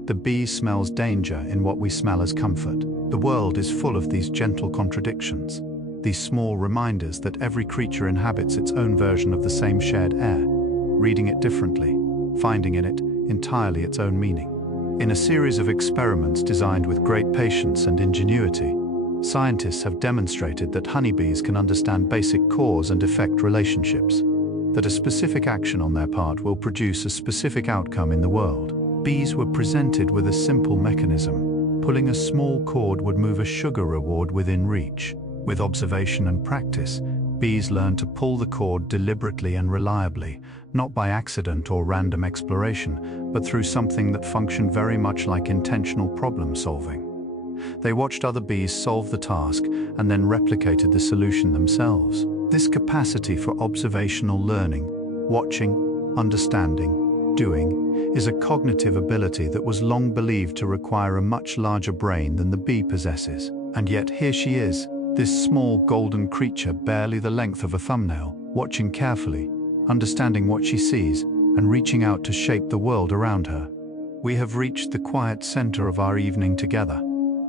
The bee smells danger in what we smell as comfort. The world is full of these gentle contradictions, these small reminders that every creature inhabits its own version of the same shared air, reading it differently, finding in it entirely its own meaning. In a series of experiments designed with great patience and ingenuity, scientists have demonstrated that honeybees can understand basic cause and effect relationships, that a specific action on their part will produce a specific outcome in the world. Bees were presented with a simple mechanism. Pulling a small cord would move a sugar reward within reach. With observation and practice, bees learn to pull the cord deliberately and reliably, not by accident or random exploration, but through something that functioned very much like intentional problem solving. They watched other bees solve the task and then replicated the solution themselves. This capacity for observational learning, watching, understanding, doing, is a cognitive ability that was long believed to require a much larger brain than the bee possesses. And yet here she is, this small golden creature barely the length of a thumbnail, watching carefully, understanding what she sees, and reaching out to shape the world around her. We have reached the quiet center of our evening together,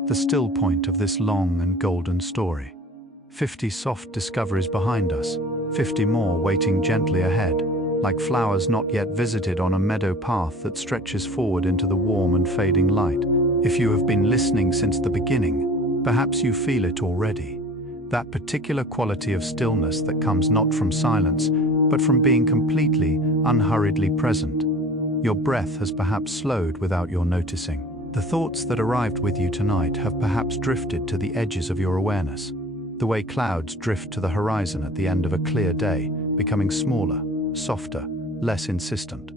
the still point of this long and golden story. 50 soft discoveries behind us, 50 more waiting gently ahead, like flowers not yet visited on a meadow path that stretches forward into the warm and fading light. If you have been listening since the beginning, perhaps you feel it already. That particular quality of stillness that comes not from silence, but from being completely, unhurriedly present. Your breath has perhaps slowed without your noticing. The thoughts that arrived with you tonight have perhaps drifted to the edges of your awareness, the way clouds drift to the horizon at the end of a clear day, becoming smaller, softer, less insistent.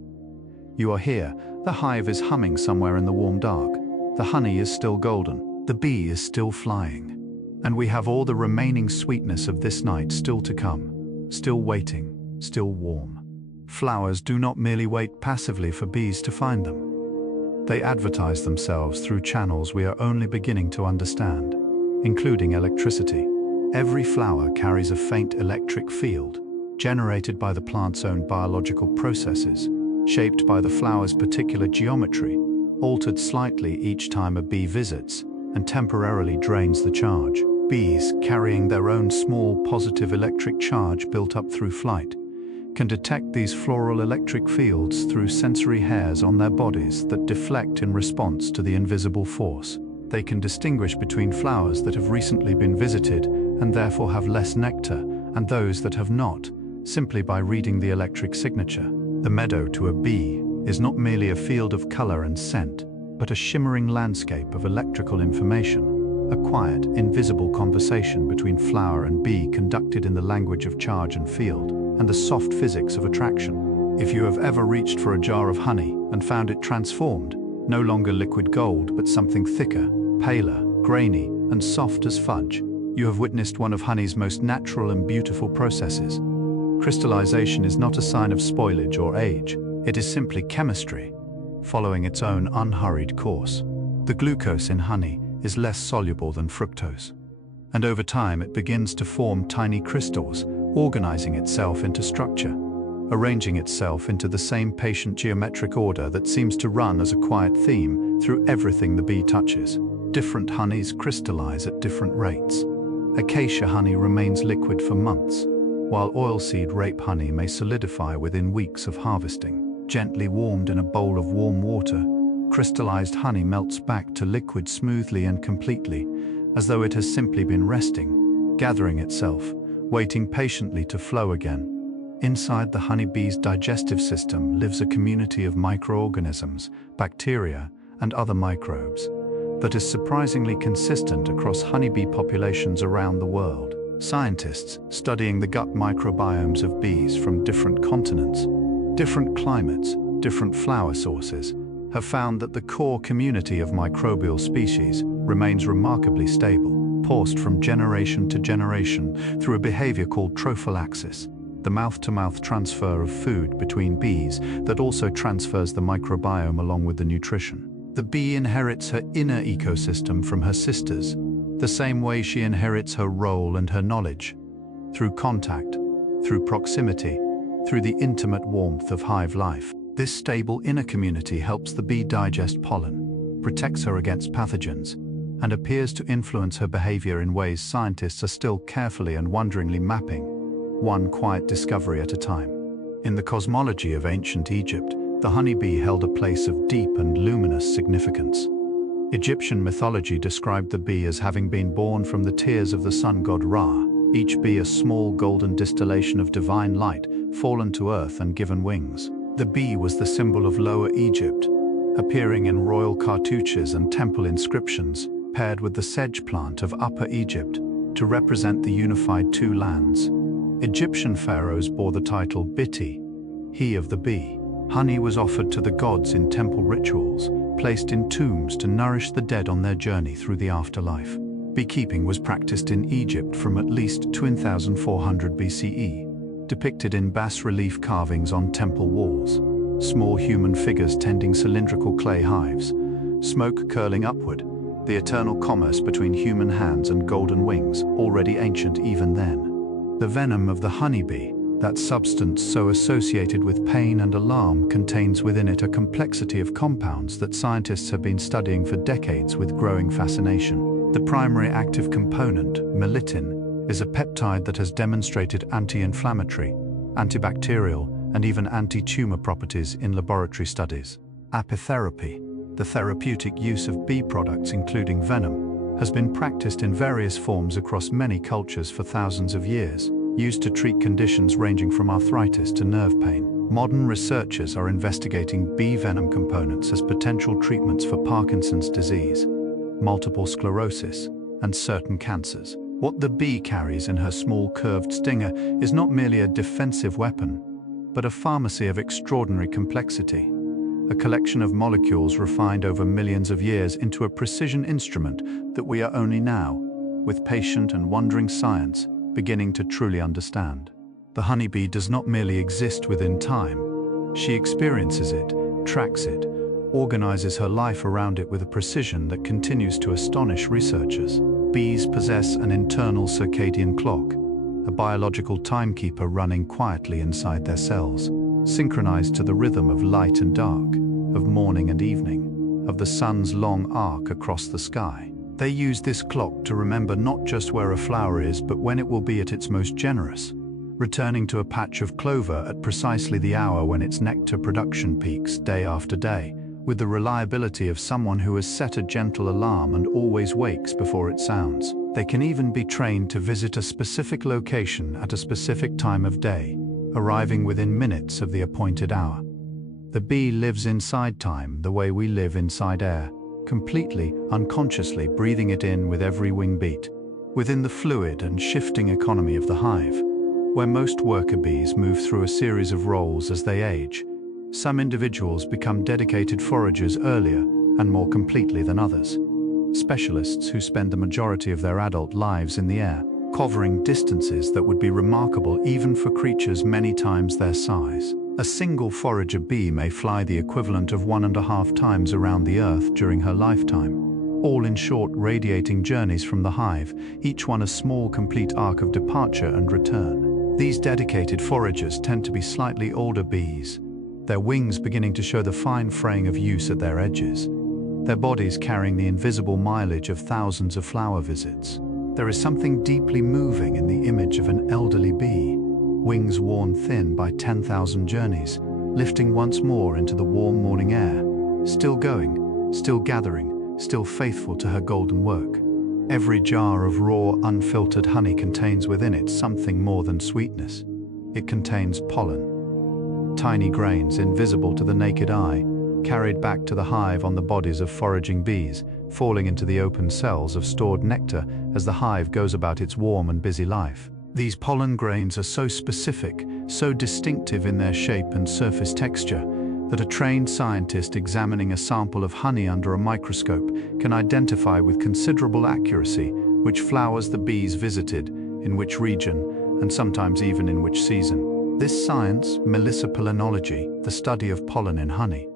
You are here, the hive is humming somewhere in the warm dark, the honey is still golden, the bee is still flying. And we have all the remaining sweetness of this night still to come, still waiting, still warm. Flowers do not merely wait passively for bees to find them. They advertise themselves through channels we are only beginning to understand, including electricity. Every flower carries a faint electric field, generated by the plant's own biological processes, shaped by the flower's particular geometry, altered slightly each time a bee visits, and temporarily drains the charge. Bees, carrying their own small positive electric charge built up through flight, can detect these floral electric fields through sensory hairs on their bodies that deflect in response to the invisible force. They can distinguish between flowers that have recently been visited and therefore have less nectar, and those that have not, simply by reading the electric signature. The meadow to a bee is not merely a field of color and scent, but a shimmering landscape of electrical information, a quiet, invisible conversation between flower and bee conducted in the language of charge and field, and the soft physics of attraction. If you have ever reached for a jar of honey and found it transformed, no longer liquid gold but something thicker, paler, grainy, and soft as fudge, you have witnessed one of honey's most natural and beautiful processes. Crystallization is not a sign of spoilage or age, it is simply chemistry, following its own unhurried course. The glucose in honey is less soluble than fructose, and over time it begins to form tiny crystals, organizing itself into structure, arranging itself into the same patient geometric order that seems to run as a quiet theme through everything the bee touches. Different honeys crystallize at different rates. Acacia honey remains liquid for months, while oilseed rape honey may solidify within weeks of harvesting. Gently warmed in a bowl of warm water, crystallized honey melts back to liquid smoothly and completely, as though it has simply been resting, gathering itself, waiting patiently to flow again. Inside the honeybee's digestive system lives a community of microorganisms, bacteria, and other microbes that is surprisingly consistent across honeybee populations around the world. Scientists studying the gut microbiomes of bees from different continents, different climates, different flower sources, have found that the core community of microbial species remains remarkably stable, passed from generation to generation through a behavior called trophallaxis, the mouth-to-mouth transfer of food between bees that also transfers the microbiome along with the nutrition. The bee inherits her inner ecosystem from her sisters, the same way she inherits her role and her knowledge, through contact, through proximity, through the intimate warmth of hive life. This stable inner community helps the bee digest pollen, protects her against pathogens, and appears to influence her behavior in ways scientists are still carefully and wonderingly mapping, one quiet discovery at a time. In the cosmology of ancient Egypt, the honeybee held a place of deep and luminous significance. Egyptian mythology described the bee as having been born from the tears of the sun god Ra, each bee a small golden distillation of divine light, fallen to earth and given wings. The bee was the symbol of Lower Egypt, appearing in royal cartouches and temple inscriptions, paired with the sedge plant of Upper Egypt to represent the unified two lands. Egyptian pharaohs bore the title Biti, he of the bee. Honey was offered to the gods in temple rituals, placed in tombs to nourish the dead on their journey through the afterlife. Beekeeping was practiced in Egypt from at least 2400 BCE, depicted in bas-relief carvings on temple walls. Small human figures tending cylindrical clay hives, smoke curling upward, the eternal commerce between human hands and golden wings, already ancient even then. The venom of the honeybee, that substance so associated with pain and alarm, contains within it a complexity of compounds that scientists have been studying for decades with growing fascination. The primary active component, melittin, is a peptide that has demonstrated anti-inflammatory, antibacterial, and even anti-tumor properties in laboratory studies. Apitherapy, the therapeutic use of bee products including venom, has been practiced in various forms across many cultures for thousands of years, used to treat conditions ranging from arthritis to nerve pain. Modern researchers are investigating bee venom components as potential treatments for Parkinson's disease, multiple sclerosis, and certain cancers. What the bee carries in her small curved stinger is not merely a defensive weapon, but a pharmacy of extraordinary complexity, a collection of molecules refined over millions of years into a precision instrument that we are only now, with patient and wondering science, beginning to truly understand. The honeybee does not merely exist within time. She experiences it, tracks it, organizes her life around it with a precision that continues to astonish researchers. Bees possess an internal circadian clock, a biological timekeeper running quietly inside their cells, synchronized to the rhythm of light and dark, of morning and evening, of the sun's long arc across the sky. They use this clock to remember not just where a flower is, but when it will be at its most generous, returning to a patch of clover at precisely the hour when its nectar production peaks day after day, with the reliability of someone who has set a gentle alarm and always wakes before it sounds. They can even be trained to visit a specific location at a specific time of day, arriving within minutes of the appointed hour. The bee lives inside time the way we live inside air, completely, unconsciously breathing it in with every wing beat, within the fluid and shifting economy of the hive, where most worker bees move through a series of roles as they age. Some individuals become dedicated foragers earlier and more completely than others. Specialists who spend the majority of their adult lives in the air, covering distances that would be remarkable even for creatures many times their size. A single forager bee may fly the equivalent of 1.5 times around the Earth during her lifetime, all in short radiating journeys from the hive, each one a small complete arc of departure and return. These dedicated foragers tend to be slightly older bees, their wings beginning to show the fine fraying of use at their edges, their bodies carrying the invisible mileage of thousands of flower visits. There is something deeply moving in the image of an elderly bee, wings worn thin by 10,000 journeys, lifting once more into the warm morning air, still going, still gathering, still faithful to her golden work. Every jar of raw, unfiltered honey contains within it something more than sweetness. It contains pollen, tiny grains invisible to the naked eye, carried back to the hive on the bodies of foraging bees, falling into the open cells of stored nectar as the hive goes about its warm and busy life. These pollen grains are so specific, so distinctive in their shape and surface texture, that a trained scientist examining a sample of honey under a microscope can identify with considerable accuracy which flowers the bees visited, in which region, and sometimes even in which season. This science, pollinology, the study of pollen in honey,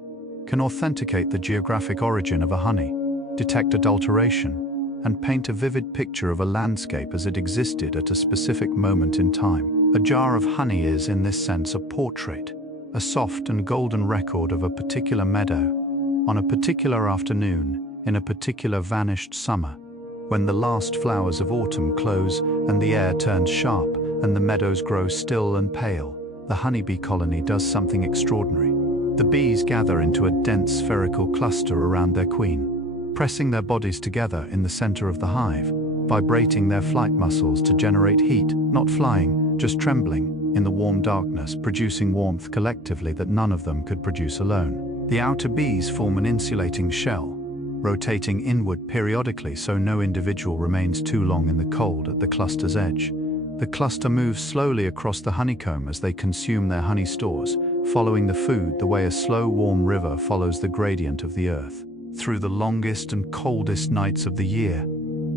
can authenticate the geographic origin of a honey, detect adulteration, and paint a vivid picture of a landscape as it existed at a specific moment in time. A jar of honey is, in this sense, a portrait, a soft and golden record of a particular meadow, on a particular afternoon, in a particular vanished summer, when the last flowers of autumn close and the air turns sharp and the meadows grow still and pale. The honeybee colony does something extraordinary. The bees gather into a dense spherical cluster around their queen, pressing their bodies together in the center of the hive, vibrating their flight muscles to generate heat, not flying, just trembling, in the warm darkness, producing warmth collectively that none of them could produce alone. The outer bees form an insulating shell, rotating inward periodically so no individual remains too long in the cold at the cluster's edge. The cluster moves slowly across the honeycomb as they consume their honey stores, following the food the way a slow warm river follows the gradient of the earth. Through the longest and coldest nights of the year,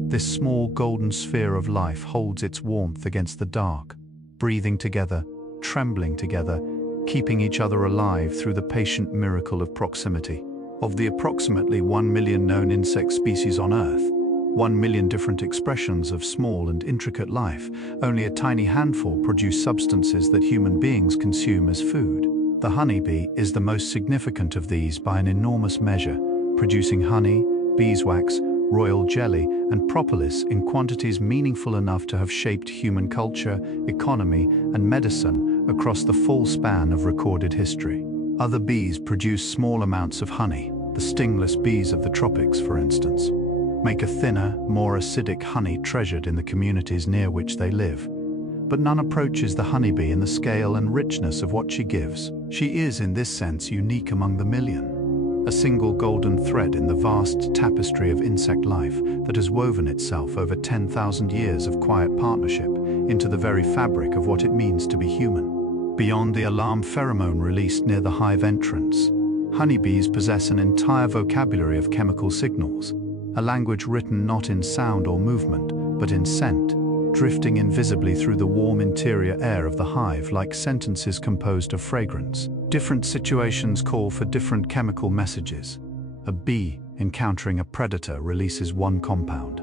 this small golden sphere of life holds its warmth against the dark, breathing together, trembling together, keeping each other alive through the patient miracle of proximity. Of the approximately 1 million known insect species on Earth, 1 million different expressions of small and intricate life, only a tiny handful produce substances that human beings consume as food. The honeybee is the most significant of these by an enormous measure, producing honey, beeswax, royal jelly, and propolis in quantities meaningful enough to have shaped human culture, economy, and medicine across the full span of recorded history. Other bees produce small amounts of honey. The stingless bees of the tropics, for instance, make a thinner, more acidic honey treasured in the communities near which they live. But none approaches the honeybee in the scale and richness of what she gives. She is, in this sense, unique among the million. A single golden thread in the vast tapestry of insect life that has woven itself over 10,000 years of quiet partnership into the very fabric of what it means to be human. Beyond the alarm pheromone released near the hive entrance, honeybees possess an entire vocabulary of chemical signals, a language written not in sound or movement, but in scent, drifting invisibly through the warm interior air of the hive like sentences composed of fragrance. Different situations call for different chemical messages. A bee encountering a predator releases one compound.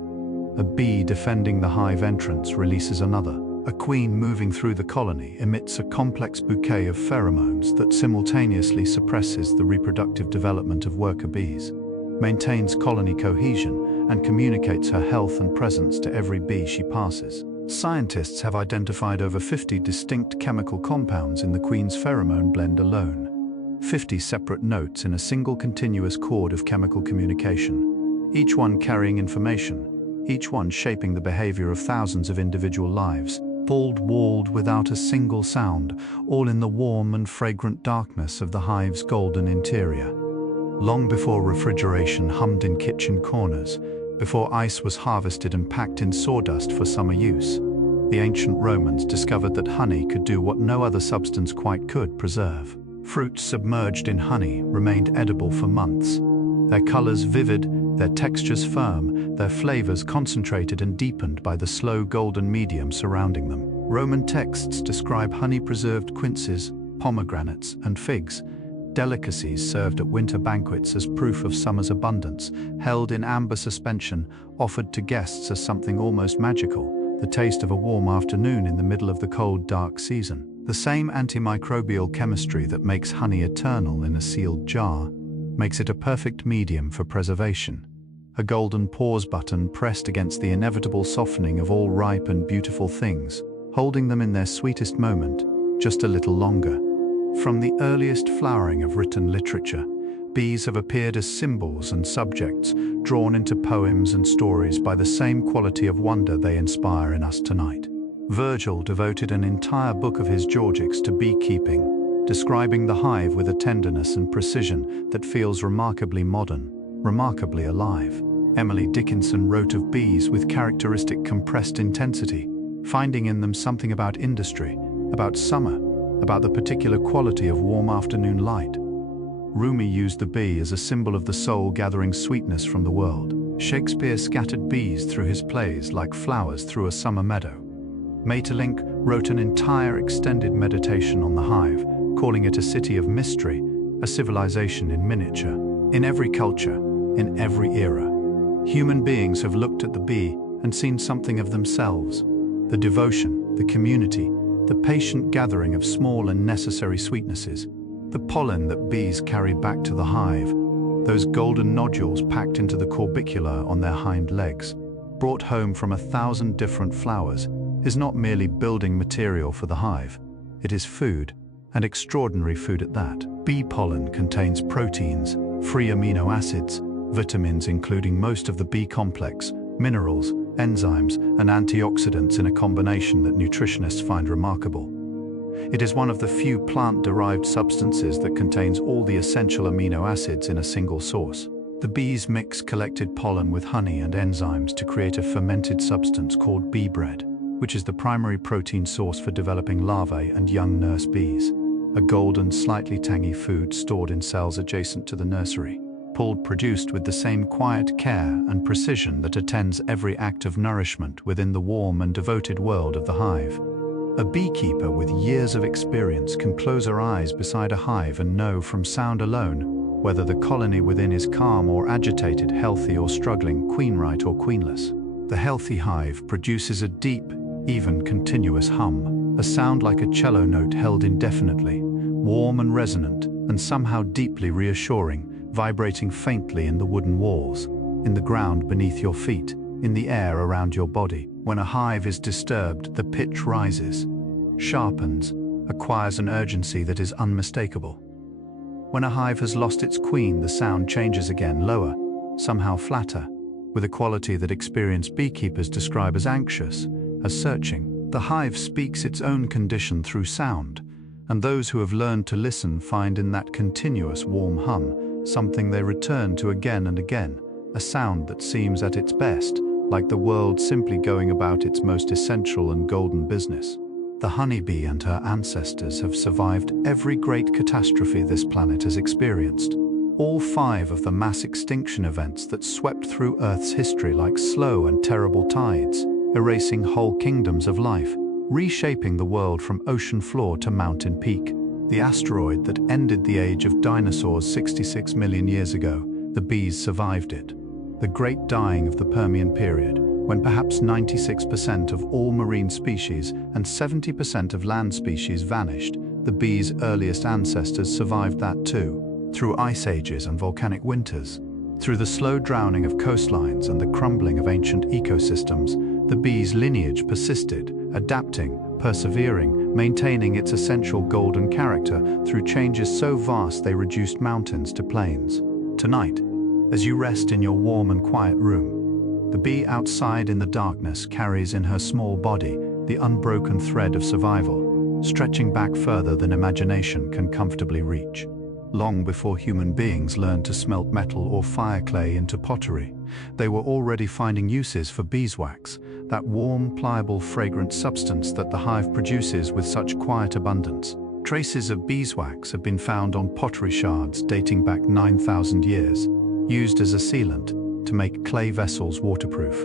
A bee defending the hive entrance releases another. A queen moving through the colony emits a complex bouquet of pheromones that simultaneously suppresses the reproductive development of worker bees, maintains colony cohesion, and communicates her health and presence to every bee she passes. Scientists have identified over 50 distinct chemical compounds in the queen's pheromone blend alone. 50 separate notes in a single continuous chord of chemical communication, each one carrying information, each one shaping the behavior of thousands of individual lives, walled without a single sound, all in the warm and fragrant darkness of the hive's golden interior. Long before refrigeration hummed in kitchen corners, before ice was harvested and packed in sawdust for summer use, the ancient Romans discovered that honey could do what no other substance quite could: preserve. Fruits submerged in honey remained edible for months, their colors vivid, their textures firm, their flavors concentrated and deepened by the slow golden medium surrounding them. Roman texts describe honey-preserved quinces, pomegranates, and figs, delicacies served at winter banquets as proof of summer's abundance, held in amber suspension, offered to guests as something almost magical, the taste of a warm afternoon in the middle of the cold, dark season. The same antimicrobial chemistry that makes honey eternal in a sealed jar makes it a perfect medium for preservation. A golden pause button pressed against the inevitable softening of all ripe and beautiful things, holding them in their sweetest moment just a little longer. From the earliest flowering of written literature, bees have appeared as symbols and subjects, drawn into poems and stories by the same quality of wonder they inspire in us tonight. Virgil devoted an entire book of his Georgics to beekeeping, describing the hive with a tenderness and precision that feels remarkably modern, remarkably alive. Emily Dickinson wrote of bees with characteristic compressed intensity, finding in them something about industry, about summer, about the particular quality of warm afternoon light. Rumi used the bee as a symbol of the soul gathering sweetness from the world. Shakespeare scattered bees through his plays like flowers through a summer meadow. Maeterlinck wrote an entire extended meditation on the hive, calling it a city of mystery, a civilization in miniature. In every culture, in every era, human beings have looked at the bee and seen something of themselves. The devotion, the community, the patient gathering of small and necessary sweetnesses, the pollen that bees carry back to the hive, those golden nodules packed into the corbicula on their hind legs, brought home from 1,000 different flowers, is not merely building material for the hive. It is food, and extraordinary food at that. Bee pollen contains proteins, free amino acids, vitamins including most of the B complex, minerals, enzymes, and antioxidants in a combination that nutritionists find remarkable. It is one of the few plant-derived substances that contains all the essential amino acids in a single source. The bees mix collected pollen with honey and enzymes to create a fermented substance called bee bread, which is the primary protein source for developing larvae and young nurse bees, a golden, slightly tangy food stored in cells adjacent to the nursery, produced with the same quiet care and precision that attends every act of nourishment within the warm and devoted world of the hive. A beekeeper with years of experience can close her eyes beside a hive and know from sound alone whether the colony within is calm or agitated, healthy or struggling, queen-right or queenless. The healthy hive produces a deep, even, continuous hum, a sound like a cello note held indefinitely, warm and resonant, and somehow deeply reassuring, vibrating faintly in the wooden walls, in the ground beneath your feet, in the air around your body. When a hive is disturbed, the pitch rises, sharpens, acquires an urgency that is unmistakable. When a hive has lost its queen, the sound changes again, lower, somehow flatter, with a quality that experienced beekeepers describe as anxious, as searching. The hive speaks its own condition through sound, and those who have learned to listen find in that continuous warm hum something they return to again and again, a sound that seems at its best like the world simply going about its most essential and golden business. The honeybee and her ancestors have survived every great catastrophe this planet has experienced. All 5 of the mass extinction events that swept through Earth's history like slow and terrible tides, erasing whole kingdoms of life, reshaping the world from ocean floor to mountain peak. The asteroid that ended the age of dinosaurs 66 million years ago, the bees survived it. The great dying of the Permian period, when perhaps 96% of all marine species and 70% of land species vanished, the bees' earliest ancestors survived that too. Through ice ages and volcanic winters, Through the slow drowning of coastlines and the crumbling of ancient ecosystems, the bee's lineage persisted, adapting, persevering, maintaining its essential golden character through changes so vast they reduced mountains to plains. Tonight, as you rest in your warm and quiet room, the bee outside in the darkness carries in her small body the unbroken thread of survival, stretching back further than imagination can comfortably reach. Long before human beings learned to smelt metal or fire clay into pottery, they were already finding uses for beeswax, that warm, pliable, fragrant substance that the hive produces with such quiet abundance. Traces of beeswax have been found on pottery shards dating back 9,000 years, used as a sealant to make clay vessels waterproof.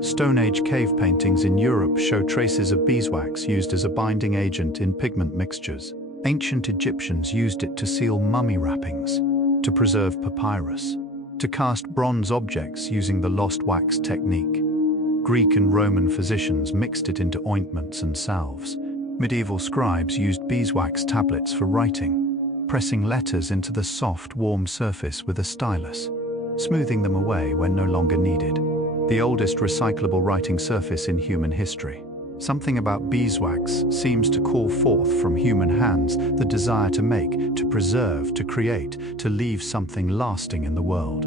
Stone Age cave paintings in Europe show traces of beeswax used as a binding agent in pigment mixtures. Ancient Egyptians used it to seal mummy wrappings, to preserve papyrus, to cast bronze objects using the lost wax technique. Greek and Roman physicians mixed it into ointments and salves. Medieval scribes used beeswax tablets for writing, pressing letters into the soft, warm surface with a stylus, smoothing them away when no longer needed. The oldest recyclable writing surface in human history. Something about beeswax seems to call forth from human hands the desire to make, to preserve, to create, to leave something lasting in the world.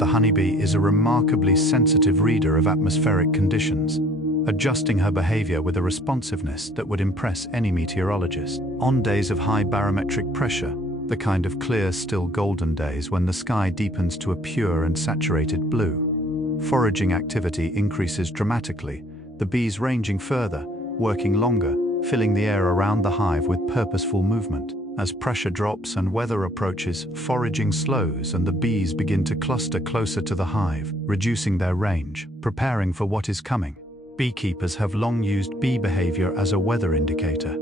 The honeybee is a remarkably sensitive reader of atmospheric conditions, adjusting her behavior with a responsiveness that would impress any meteorologist. On days of high barometric pressure, the kind of clear, still golden days when the sky deepens to a pure and saturated blue, foraging activity increases dramatically, the bees ranging further, working longer, filling the air around the hive with purposeful movement. As pressure drops and weather approaches, foraging slows and the bees begin to cluster closer to the hive, reducing their range, preparing for what is coming. Beekeepers have long used bee behavior as a weather indicator,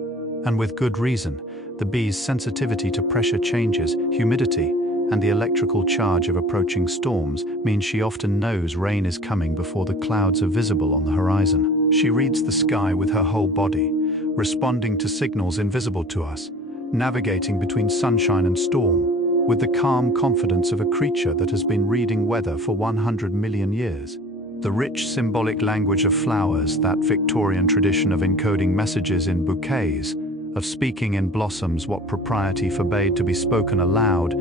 and with good reason. The bee's sensitivity to pressure changes, humidity, and the electrical charge of approaching storms means she often knows rain is coming before the clouds are visible on the horizon. She reads the sky with her whole body, responding to signals invisible to us, navigating between sunshine and storm, with the calm confidence of a creature that has been reading weather for 100 million years. The rich symbolic language of flowers, that Victorian tradition of encoding messages in bouquets, of speaking in blossoms what propriety forbade to be spoken aloud,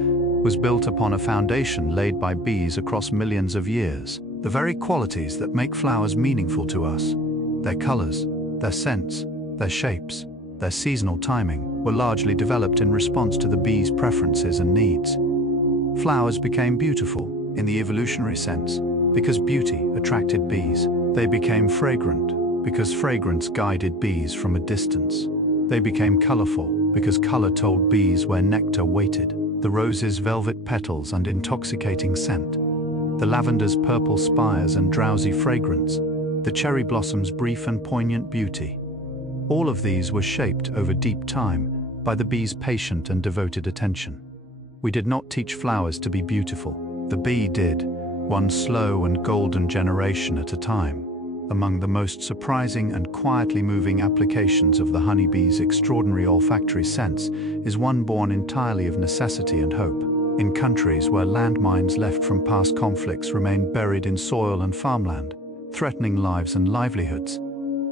was built upon a foundation laid by bees across millions of years. The very qualities that make flowers meaningful to us, their colors, their scents, their shapes, their seasonal timing, were largely developed in response to the bees' preferences and needs. Flowers became beautiful, in the evolutionary sense, because beauty attracted bees. They became fragrant, because fragrance guided bees from a distance. They became colorful, because color told bees where nectar waited. The rose's velvet petals and intoxicating scent, the lavender's purple spires and drowsy fragrance, the cherry blossom's brief and poignant beauty. All of these were shaped over deep time by the bee's patient and devoted attention. We did not teach flowers to be beautiful. The bee did, one slow and golden generation at a time. Among the most surprising and quietly moving applications of the honeybee's extraordinary olfactory sense is one born entirely of necessity and hope. In countries where landmines left from past conflicts remain buried in soil and farmland, threatening lives and livelihoods,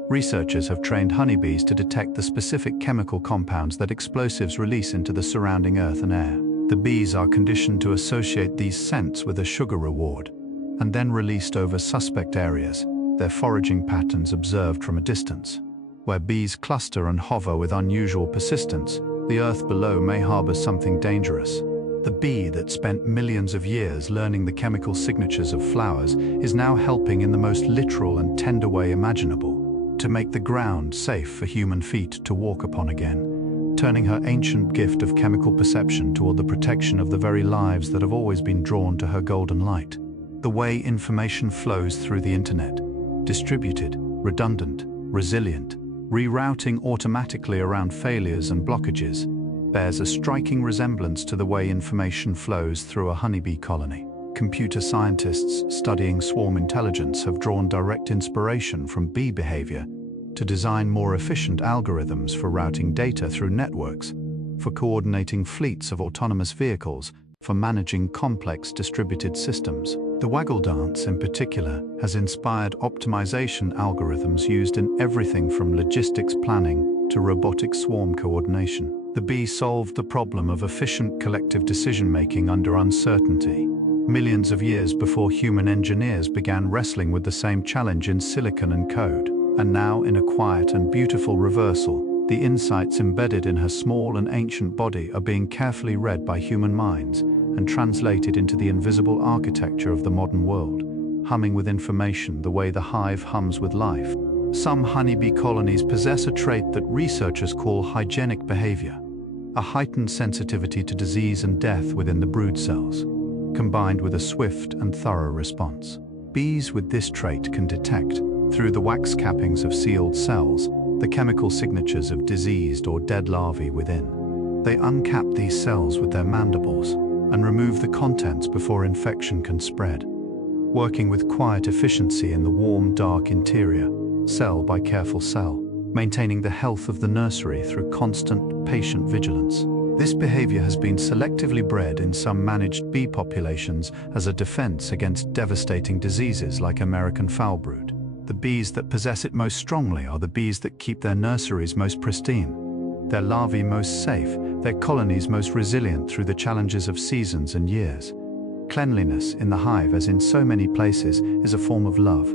researchers have trained honeybees to detect the specific chemical compounds that explosives release into the surrounding earth and air. The bees are conditioned to associate these scents with a sugar reward, and then released over suspect areas, their foraging patterns observed from a distance. Where bees cluster and hover with unusual persistence, the earth below may harbor something dangerous. The bee that spent millions of years learning the chemical signatures of flowers is now helping in the most literal and tender way imaginable, to make the ground safe for human feet to walk upon again, turning her ancient gift of chemical perception toward the protection of the very lives that have always been drawn to her golden light. The way information flows through the internet, distributed, redundant, resilient, rerouting automatically around failures and blockages, bears a striking resemblance to the way information flows through a honeybee colony. Computer scientists studying swarm intelligence have drawn direct inspiration from bee behavior to design more efficient algorithms for routing data through networks, for coordinating fleets of autonomous vehicles, for managing complex distributed systems. The Waggle dance, in particular, has inspired optimization algorithms used in everything from logistics planning to robotic swarm coordination. The bee solved the problem of efficient collective decision-making under uncertainty, millions of years before human engineers began wrestling with the same challenge in silicon and code. And now, in a quiet and beautiful reversal, the insights embedded in her small and ancient body are being carefully read by human minds and translated into the invisible architecture of the modern world, humming with information the way the hive hums with life. Some honeybee colonies possess a trait that researchers call hygienic behavior, a heightened sensitivity to disease and death within the brood cells, combined with a swift and thorough response. Bees with this trait can detect, through the wax cappings of sealed cells, the chemical signatures of diseased or dead larvae within. They uncap these cells with their mandibles and remove the contents before infection can spread, working with quiet efficiency in the warm, dark interior, cell by careful cell, maintaining the health of the nursery through constant, patient vigilance. This behavior has been selectively bred in some managed bee populations as a defense against devastating diseases like American foulbrood. The bees that possess it most strongly are the bees that keep their nurseries most pristine, their larvae most safe, their colonies most resilient through the challenges of seasons and years. Cleanliness in the hive, as in so many places, is a form of love.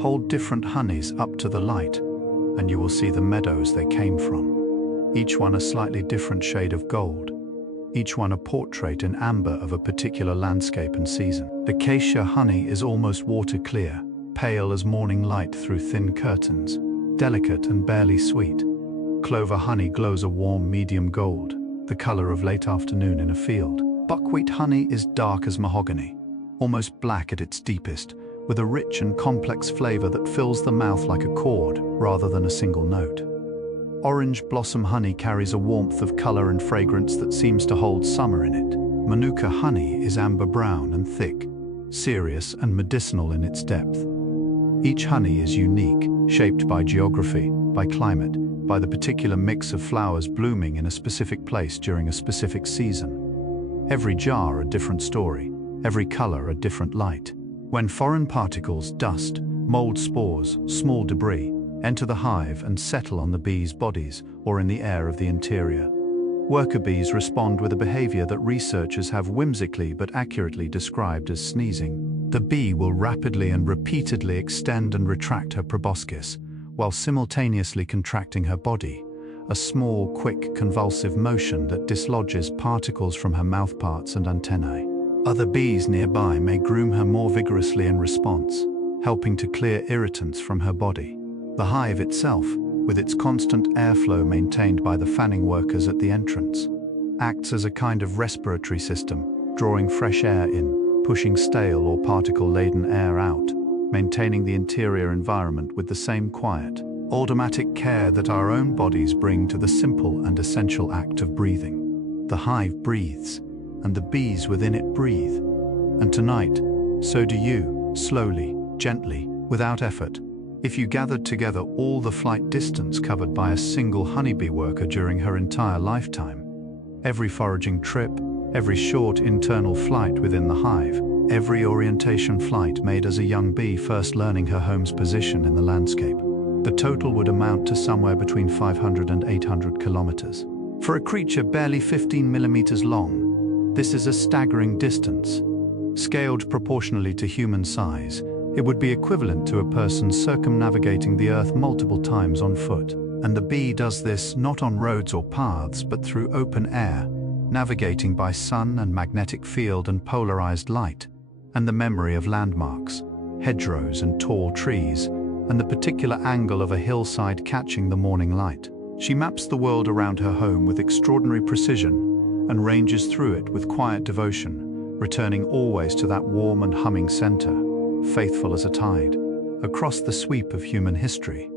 Hold different honeys up to the light, and you will see the meadows they came from. Each one a slightly different shade of gold, each one a portrait in amber of a particular landscape and season. The acacia honey is almost water clear, pale as morning light through thin curtains, delicate and barely sweet. Clover honey glows a warm medium gold, the color of late afternoon in a field. Buckwheat honey is dark as mahogany, almost black at its deepest, with a rich and complex flavor that fills the mouth like a chord rather than a single note. Orange blossom honey carries a warmth of color and fragrance that seems to hold summer in it. Manuka honey is amber brown and thick, serious and medicinal in its depth. Each honey is unique, shaped by geography, by climate, by the particular mix of flowers blooming in a specific place during a specific season. Every jar a different story, every color a different light. When foreign particles, dust, mold spores, small debris, enter the hive and settle on the bees' bodies or in the air of the interior, worker bees respond with a behavior that researchers have whimsically but accurately described as sneezing. The bee will rapidly and repeatedly extend and retract her proboscis, while simultaneously contracting her body, a small, quick, convulsive motion that dislodges particles from her mouthparts and antennae. Other bees nearby may groom her more vigorously in response, helping to clear irritants from her body. The hive itself, with its constant airflow maintained by the fanning workers at the entrance, acts as a kind of respiratory system, drawing fresh air in, pushing stale or particle-laden air out, maintaining the interior environment with the same quiet, automatic care that our own bodies bring to the simple and essential act of breathing. The hive breathes, and the bees within it breathe. And tonight, so do you, slowly, gently, without effort. If you gathered together all the flight distance covered by a single honeybee worker during her entire lifetime, every foraging trip, every short internal flight within the hive, every orientation flight made as a young bee first learning her home's position in the landscape, the total would amount to somewhere between 500 and 800 kilometers. For a creature barely 15 millimeters long, this is a staggering distance. Scaled proportionally to human size, it would be equivalent to a person circumnavigating the Earth multiple times on foot. And the bee does this not on roads or paths, but through open air, navigating by sun and magnetic field and polarized light, and the memory of landmarks, hedgerows and tall trees, and the particular angle of a hillside catching the morning light. She maps the world around her home with extraordinary precision and ranges through it with quiet devotion, returning always to that warm and humming center, faithful as a tide, across the sweep of human history.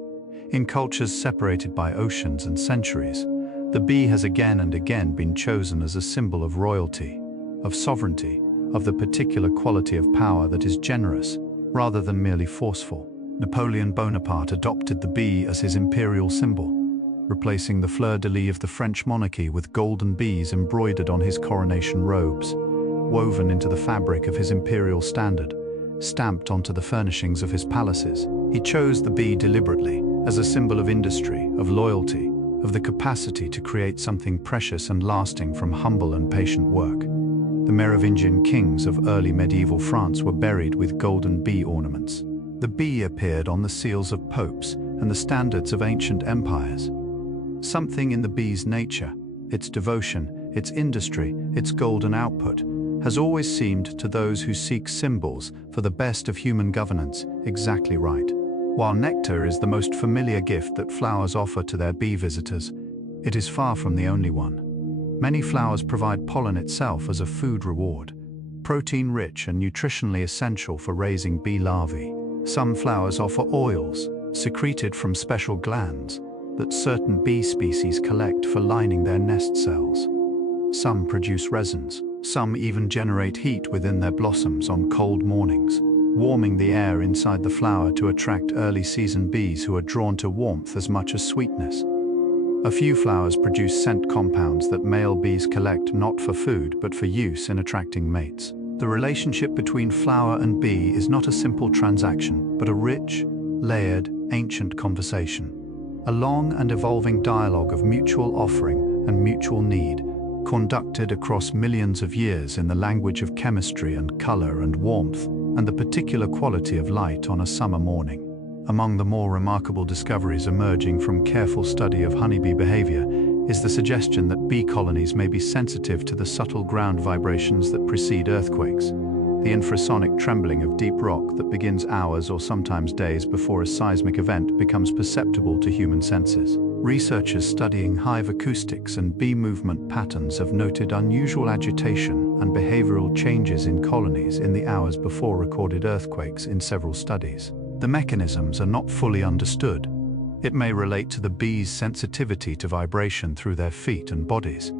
In cultures separated by oceans and centuries, the bee has again and again been chosen as a symbol of royalty, of sovereignty, of the particular quality of power that is generous, rather than merely forceful. Napoleon Bonaparte adopted the bee as his imperial symbol, replacing the fleur-de-lis of the French monarchy with golden bees embroidered on his coronation robes, woven into the fabric of his imperial standard, stamped onto the furnishings of his palaces. He chose the bee deliberately, as a symbol of industry, of loyalty, of the capacity to create something precious and lasting from humble and patient work. The Merovingian kings of early medieval France were buried with golden bee ornaments. The bee appeared on the seals of popes and the standards of ancient empires. Something in the bee's nature, its devotion, its industry, its golden output, has always seemed to those who seek symbols for the best of human governance exactly right. While nectar is the most familiar gift that flowers offer to their bee visitors, it is far from the only one. Many flowers provide pollen itself as a food reward, protein-rich and nutritionally essential for raising bee larvae. Some flowers offer oils, secreted from special glands, that certain bee species collect for lining their nest cells. Some produce resins. Some even generate heat within their blossoms on cold mornings, warming the air inside the flower to attract early-season bees who are drawn to warmth as much as sweetness. A few flowers produce scent compounds that male bees collect not for food but for use in attracting mates. The relationship between flower and bee is not a simple transaction, but a rich, layered, ancient conversation. A long and evolving dialogue of mutual offering and mutual need, conducted across millions of years in the language of chemistry and color and warmth, and the particular quality of light on a summer morning. Among the more remarkable discoveries emerging from careful study of honeybee behavior is the suggestion that bee colonies may be sensitive to the subtle ground vibrations that precede earthquakes, the infrasonic trembling of deep rock that begins hours or sometimes days before a seismic event becomes perceptible to human senses. Researchers studying hive acoustics and bee movement patterns have noted unusual agitation and behavioral changes in colonies in the hours before recorded earthquakes in several studies. The mechanisms are not fully understood. It may relate to the bees' sensitivity to vibration through their feet and bodies,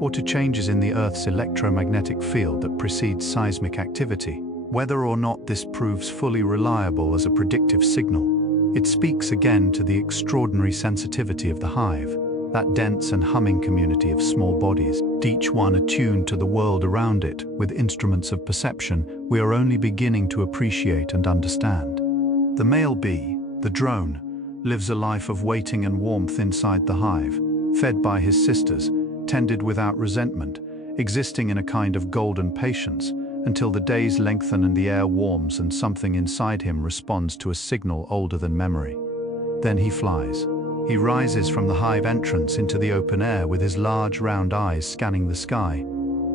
or to changes in the Earth's electromagnetic field that precedes seismic activity. Whether or not this proves fully reliable as a predictive signal, it speaks again to the extraordinary sensitivity of the hive, that dense and humming community of small bodies, each one attuned to the world around it with instruments of perception we are only beginning to appreciate and understand. The male bee, the drone, lives a life of waiting and warmth inside the hive, fed by his sisters, tended without resentment, existing in a kind of golden patience, until the days lengthen and the air warms and something inside him responds to a signal older than memory. Then he flies. He rises from the hive entrance into the open air with his large round eyes scanning the sky,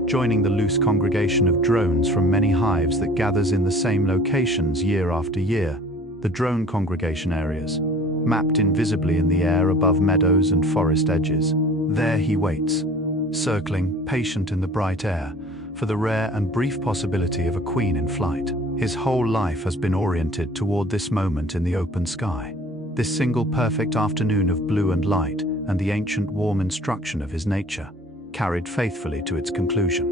joining the loose congregation of drones from many hives that gathers in the same locations year after year, the drone congregation areas, mapped invisibly in the air above meadows and forest edges. There he waits, circling, patient in the bright air, for the rare and brief possibility of a queen in flight. His whole life has been oriented toward this moment in the open sky, this single perfect afternoon of blue and light, and the ancient warm instruction of his nature, carried faithfully to its conclusion.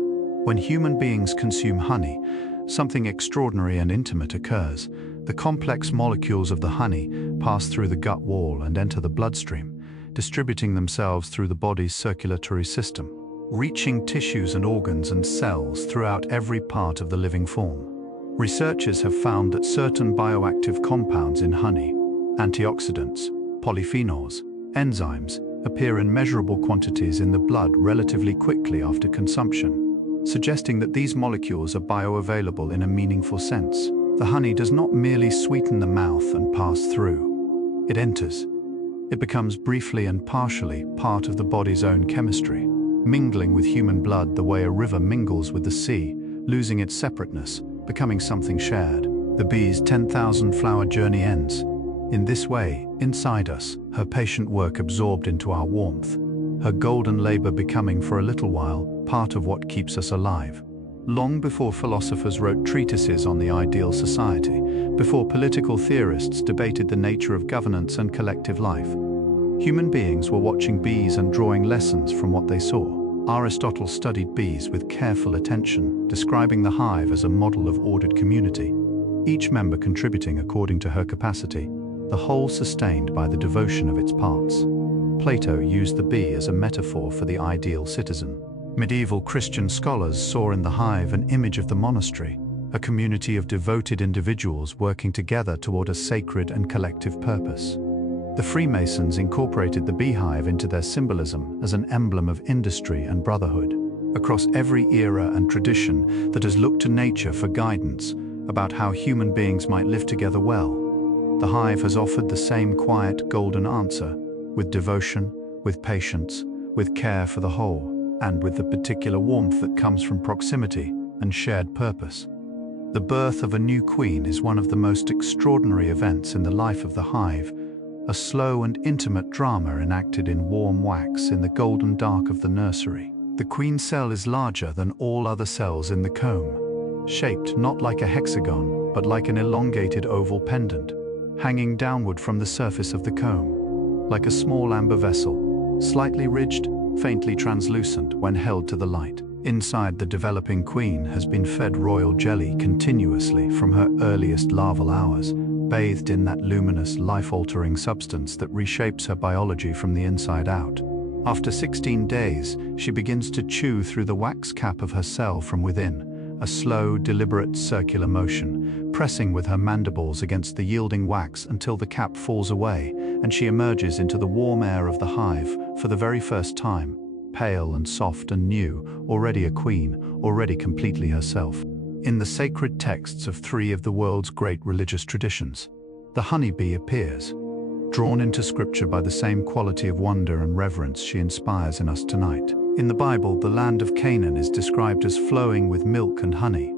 When human beings consume honey, something extraordinary and intimate occurs. The complex molecules of the honey pass through the gut wall and enter the bloodstream, distributing themselves through the body's circulatory system, reaching tissues and organs and cells throughout every part of the living form. Researchers have found that certain bioactive compounds in honey, antioxidants, polyphenols, enzymes, appear in measurable quantities in the blood relatively quickly after consumption, suggesting that these molecules are bioavailable in a meaningful sense. The honey does not merely sweeten the mouth and pass through. It enters. It becomes briefly and partially part of the body's own chemistry, mingling with human blood the way a river mingles with the sea, losing its separateness, becoming something shared. The bee's 10,000 flower journey ends. In this way, inside us, her patient work absorbed into our warmth, her golden labor becoming for a little while part of what keeps us alive. Long before philosophers wrote treatises on the ideal society, before political theorists debated the nature of governance and collective life, human beings were watching bees and drawing lessons from what they saw. Aristotle studied bees with careful attention, describing the hive as a model of ordered community, each member contributing according to her capacity, the whole sustained by the devotion of its parts. Plato used the bee as a metaphor for the ideal citizen, Medieval Christian scholars saw in the hive an image of the monastery, a community of devoted individuals working together toward a sacred and collective purpose. The Freemasons incorporated the beehive into their symbolism as an emblem of industry and brotherhood. Across every era and tradition that has looked to nature for guidance about how human beings might live together well, the hive has offered the same quiet, golden answer, with devotion, with patience, with care for the whole, and with the particular warmth that comes from proximity and shared purpose. The birth of a new queen is one of the most extraordinary events in the life of the hive, a slow and intimate drama enacted in warm wax in the golden dark of the nursery. The queen cell is larger than all other cells in the comb, shaped not like a hexagon, but like an elongated oval pendant, hanging downward from the surface of the comb, like a small amber vessel, slightly ridged, faintly translucent when held to the light. Inside, the developing queen has been fed royal jelly continuously from her earliest larval hours, bathed in that luminous, life-altering substance that reshapes her biology from the inside out. After 16 days, she begins to chew through the wax cap of her cell from within, a slow, deliberate circular motion, pressing with her mandibles against the yielding wax until the cap falls away and she emerges into the warm air of the hive for the very first time, pale and soft and new, already a queen, already completely herself. In the sacred texts of 3 of the world's great religious traditions, the honeybee appears, drawn into scripture by the same quality of wonder and reverence she inspires in us tonight. In the Bible, the land of Canaan is described as flowing with milk and honey,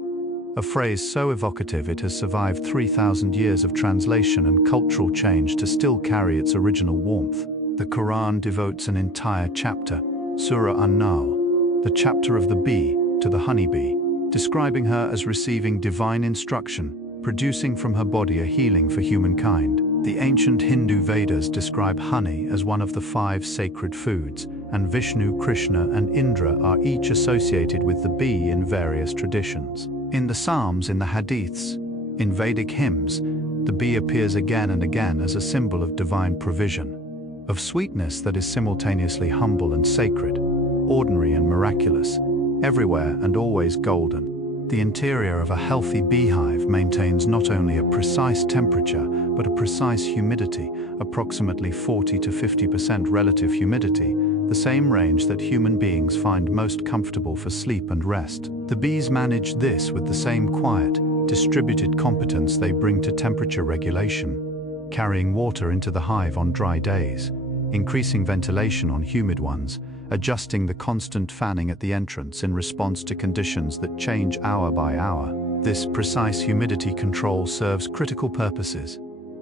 a phrase so evocative it has survived 3,000 years of translation and cultural change to still carry its original warmth. The Quran devotes an entire chapter, Surah An-Nahl, the chapter of the bee, to the honeybee, describing her as receiving divine instruction, producing from her body a healing for humankind. The ancient Hindu Vedas describe honey as one of the 5 sacred foods, and Vishnu, Krishna, and Indra are each associated with the bee in various traditions. In the Psalms, in the Hadiths, in Vedic hymns, the bee appears again and again as a symbol of divine provision, of sweetness that is simultaneously humble and sacred, ordinary and miraculous, everywhere and always golden. The interior of a healthy beehive maintains not only a precise temperature, but a precise humidity, approximately 40 to 50% relative humidity, the same range that human beings find most comfortable for sleep and rest. The bees manage this with the same quiet, distributed competence they bring to temperature regulation, carrying water into the hive on dry days, increasing ventilation on humid ones, adjusting the constant fanning at the entrance in response to conditions that change hour by hour. This precise humidity control serves critical purposes.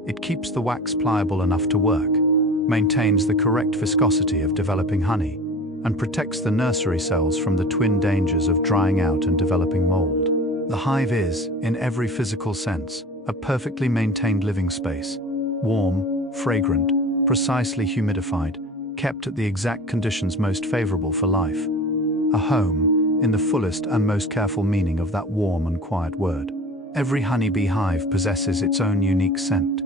It keeps the wax pliable enough to work, maintains the correct viscosity of developing honey, and protects the nursery cells from the twin dangers of drying out and developing mold. The hive is, in every physical sense, a perfectly maintained living space, warm, fragrant, precisely humidified, kept at the exact conditions most favorable for life. A home, in the fullest and most careful meaning of that warm and quiet word. Every honeybee hive possesses its own unique scent,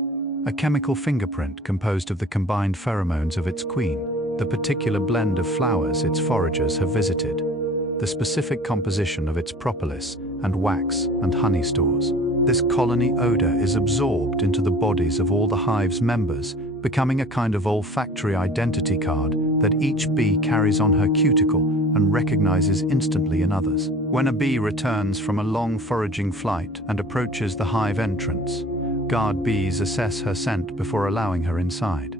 a chemical fingerprint composed of the combined pheromones of its queen, the particular blend of flowers its foragers have visited, the specific composition of its propolis and wax and honey stores. This colony odor is absorbed into the bodies of all the hive's members, becoming a kind of olfactory identity card that each bee carries on her cuticle and recognizes instantly in others. When a bee returns from a long foraging flight and approaches the hive entrance, guard bees assess her scent before allowing her inside.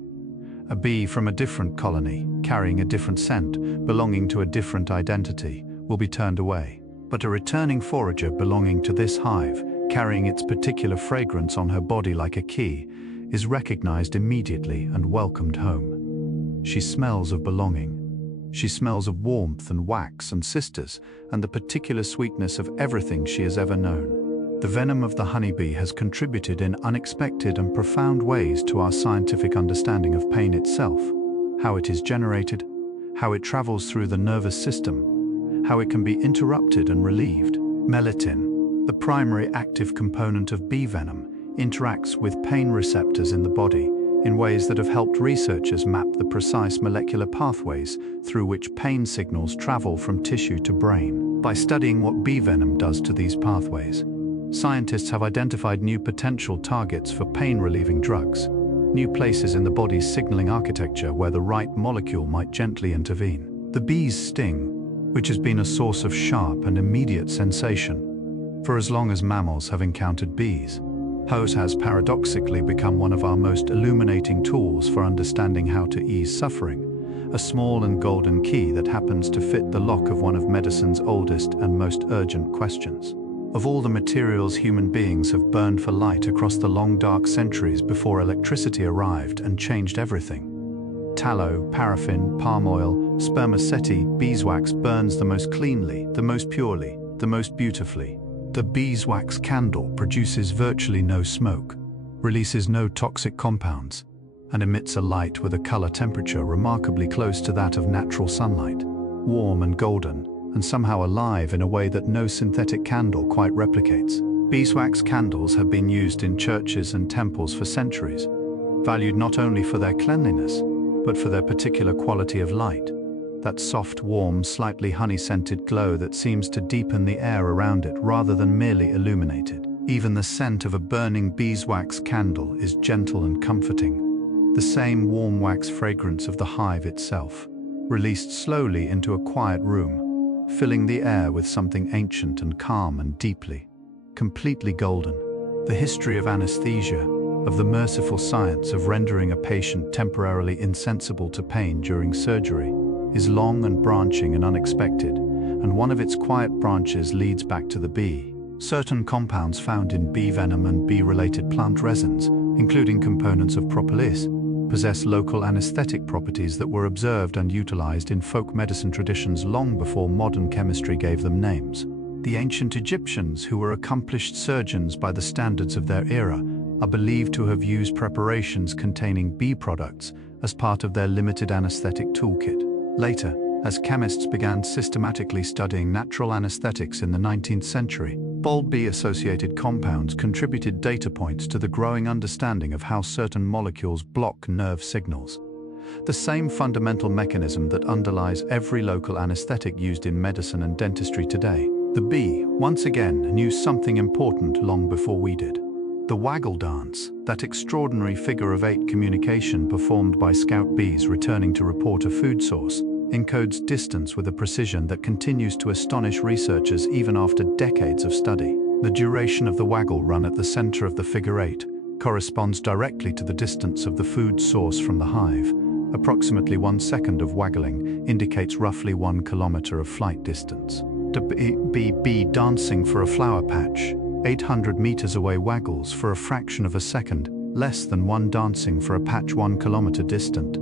A bee from a different colony, carrying a different scent, belonging to a different identity, will be turned away. But a returning forager belonging to this hive, carrying its particular fragrance on her body like a key, is recognized immediately and welcomed home. She smells of belonging. She smells of warmth and wax and sisters and the particular sweetness of everything she has ever known. The venom of the honeybee has contributed in unexpected and profound ways to our scientific understanding of pain itself, how it is generated, how it travels through the nervous system, how it can be interrupted and relieved. Melittin, the primary active component of bee venom, interacts with pain receptors in the body, in ways that have helped researchers map the precise molecular pathways through which pain signals travel from tissue to brain. By studying what bee venom does to these pathways, scientists have identified new potential targets for pain-relieving drugs, new places in the body's signaling architecture where the right molecule might gently intervene. The bee's sting, which has been a source of sharp and immediate sensation for as long as mammals have encountered bees, has paradoxically become one of our most illuminating tools for understanding how to ease suffering, a small and golden key that happens to fit the lock of one of medicine's oldest and most urgent questions. Of all the materials human beings have burned for light across the long dark centuries before electricity arrived and changed everything, tallow, paraffin, palm oil, spermaceti, beeswax burns the most cleanly, the most purely, the most beautifully. The beeswax candle produces virtually no smoke, releases no toxic compounds, and emits a light with a color temperature remarkably close to that of natural sunlight, warm and golden, and somehow alive in a way that no synthetic candle quite replicates. Beeswax candles have been used in churches and temples for centuries, valued not only for their cleanliness, but for their particular quality of light, that soft, warm, slightly honey-scented glow that seems to deepen the air around it rather than merely illuminate it. Even the scent of a burning beeswax candle is gentle and comforting, the same warm wax fragrance of the hive itself, released slowly into a quiet room, filling the air with something ancient and calm and deeply, completely golden. The history of anesthesia, of the merciful science of rendering a patient temporarily insensible to pain during surgery, is long and branching and unexpected, and one of its quiet branches leads back to the bee. Certain compounds found in bee venom and bee-related plant resins, including components of propolis, possess local anesthetic properties that were observed and utilized in folk medicine traditions long before modern chemistry gave them names. The ancient Egyptians, who were accomplished surgeons by the standards of their era, are believed to have used preparations containing bee products as part of their limited anesthetic toolkit. Later, as chemists began systematically studying natural anesthetics in the 19th century, bold bee-associated compounds contributed data points to the growing understanding of how certain molecules block nerve signals. The same fundamental mechanism that underlies every local anesthetic used in medicine and dentistry today. The bee, once again, knew something important long before we did. The Waggle dance, that extraordinary figure-of-8 communication performed by scout bees returning to report a food source, encodes distance with a precision that continues to astonish researchers even after decades of study. The duration of the waggle run at the center of the figure-8 corresponds directly to the distance of the food source from the hive. Approximately 1 second of waggling indicates roughly 1 kilometer of flight distance. The bee dancing for a flower patch 800 meters away waggles for a fraction of a second, less than one dancing for a patch 1 kilometer distant.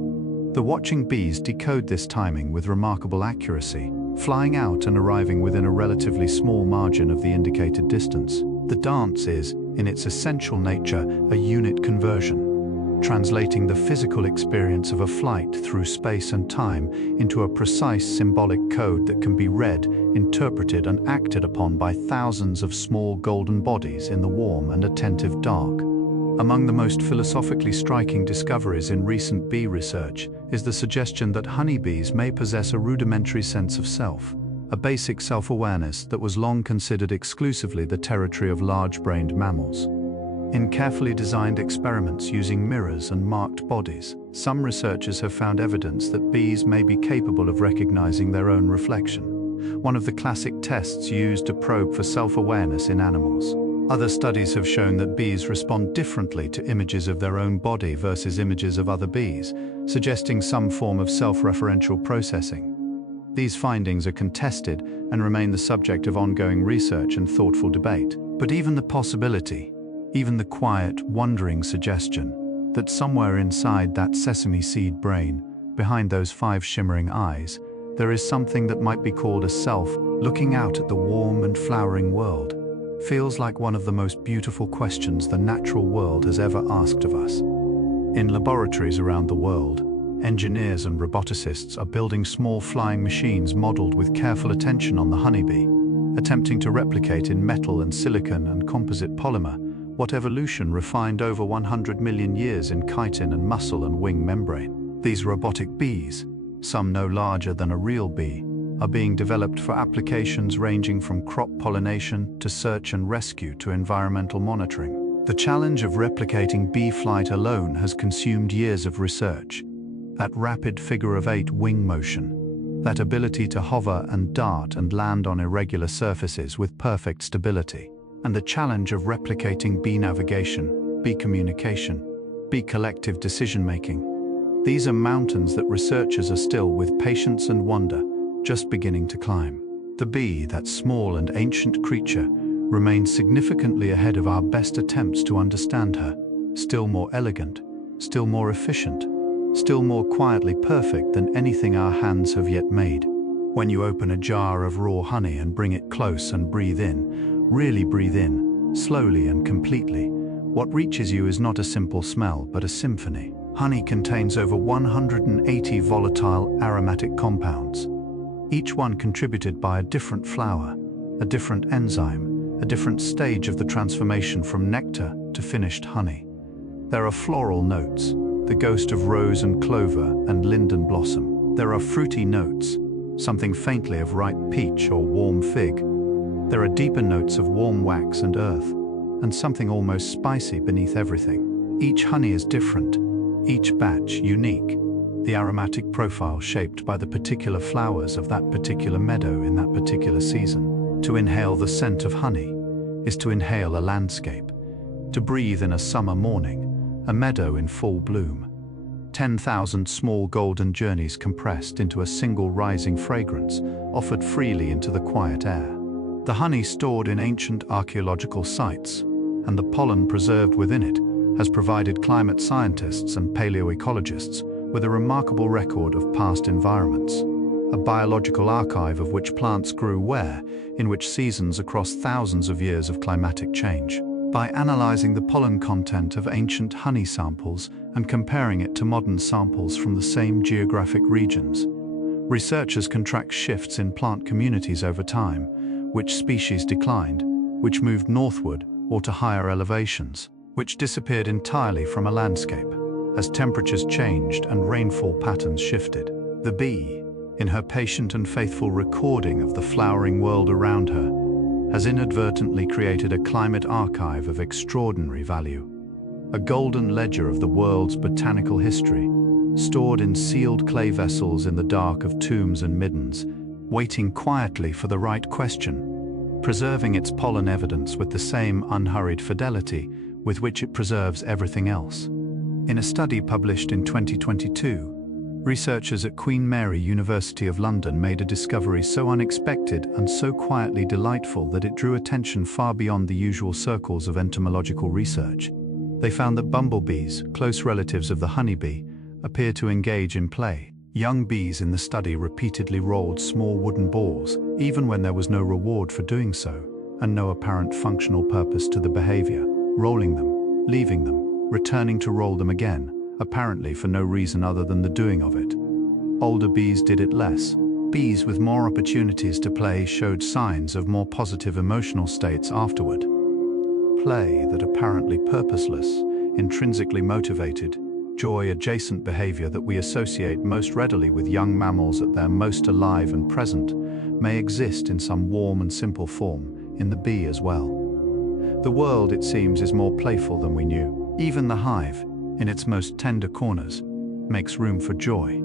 The watching bees decode this timing with remarkable accuracy, flying out and arriving within a relatively small margin of the indicated distance. The dance is, in its essential nature, a unit conversion, translating the physical experience of a flight through space and time into a precise symbolic code that can be read, interpreted, and acted upon by thousands of small golden bodies in the warm and attentive dark. Among the most philosophically striking discoveries in recent bee research is the suggestion that honeybees may possess a rudimentary sense of self, a basic self-awareness that was long considered exclusively the territory of large-brained mammals. In carefully designed experiments using mirrors and marked bodies, some researchers have found evidence that bees may be capable of recognizing their own reflection, one of the classic tests used to probe for self-awareness in animals. Other studies have shown that bees respond differently to images of their own body versus images of other bees, suggesting some form of self-referential processing. These findings are contested and remain the subject of ongoing research and thoughtful debate. But even the possibility, even the quiet, wondering suggestion, that somewhere inside that sesame seed brain, behind those 5 shimmering eyes, there is something that might be called a self looking out at the warm and flowering world, feels like one of the most beautiful questions the natural world has ever asked of us. In laboratories around the world, engineers and roboticists are building small flying machines modeled with careful attention on the honeybee, attempting to replicate in metal and silicon and composite polymer What evolution refined over 100 million years in chitin and muscle and wing membrane? These robotic bees, some no larger than a real bee, are being developed for applications ranging from crop pollination to search and rescue to environmental monitoring. The challenge of replicating bee flight alone has consumed years of research. That rapid figure-of-8 wing motion, that ability to hover and dart and land on irregular surfaces with perfect stability, and the challenge of replicating bee navigation, bee communication, bee collective decision-making. These are mountains that researchers are still, with patience and wonder, just beginning to climb. The bee, that small and ancient creature, remains significantly ahead of our best attempts to understand her, still more elegant, still more efficient, still more quietly perfect than anything our hands have yet made. When you open a jar of raw honey and bring it close and breathe in, really breathe in, slowly and completely, what reaches you is not a simple smell but a symphony. Honey contains over 180 volatile aromatic compounds, each one contributed by a different flower, a different enzyme, a different stage of the transformation from nectar to finished honey. There are floral notes, the ghost of rose and clover and linden blossom. There are fruity notes, something faintly of ripe peach or warm fig. There are deeper notes of warm wax and earth, and something almost spicy beneath everything. Each honey is different, each batch unique, the aromatic profile shaped by the particular flowers of that particular meadow in that particular season. To inhale the scent of honey is to inhale a landscape, to breathe in a summer morning, a meadow in full bloom. 10,000 small golden journeys compressed into a single rising fragrance, offered freely into the quiet air. The honey stored in ancient archaeological sites, and the pollen preserved within it, has provided climate scientists and paleoecologists with a remarkable record of past environments, a biological archive of which plants grew where, in which seasons across thousands of years of climatic change. By analyzing the pollen content of ancient honey samples and comparing it to modern samples from the same geographic regions, researchers can track shifts in plant communities over time, which species declined, which moved northward or to higher elevations, which disappeared entirely from a landscape, as temperatures changed and rainfall patterns shifted. The bee, in her patient and faithful recording of the flowering world around her, has inadvertently created a climate archive of extraordinary value, a golden ledger of the world's botanical history, stored in sealed clay vessels in the dark of tombs and middens, waiting quietly for the right question, preserving its pollen evidence with the same unhurried fidelity with which it preserves everything else. In a study published in 2022, researchers at Queen Mary University of London made a discovery so unexpected and so quietly delightful that it drew attention far beyond the usual circles of entomological research. They found that bumblebees, close relatives of the honeybee, appear to engage in play. Young bees in the study repeatedly rolled small wooden balls, even when there was no reward for doing so, and no apparent functional purpose to the behavior, rolling them, leaving them, returning to roll them again, apparently for no reason other than the doing of it. Older bees did it less. Bees with more opportunities to play showed signs of more positive emotional states afterward. Play that apparently purposeless, intrinsically motivated, joy-adjacent behavior that we associate most readily with young mammals at their most alive and present, may exist in some warm and simple form in the bee as well. The world, it seems, is more playful than we knew. Even the hive, in its most tender corners, makes room for joy.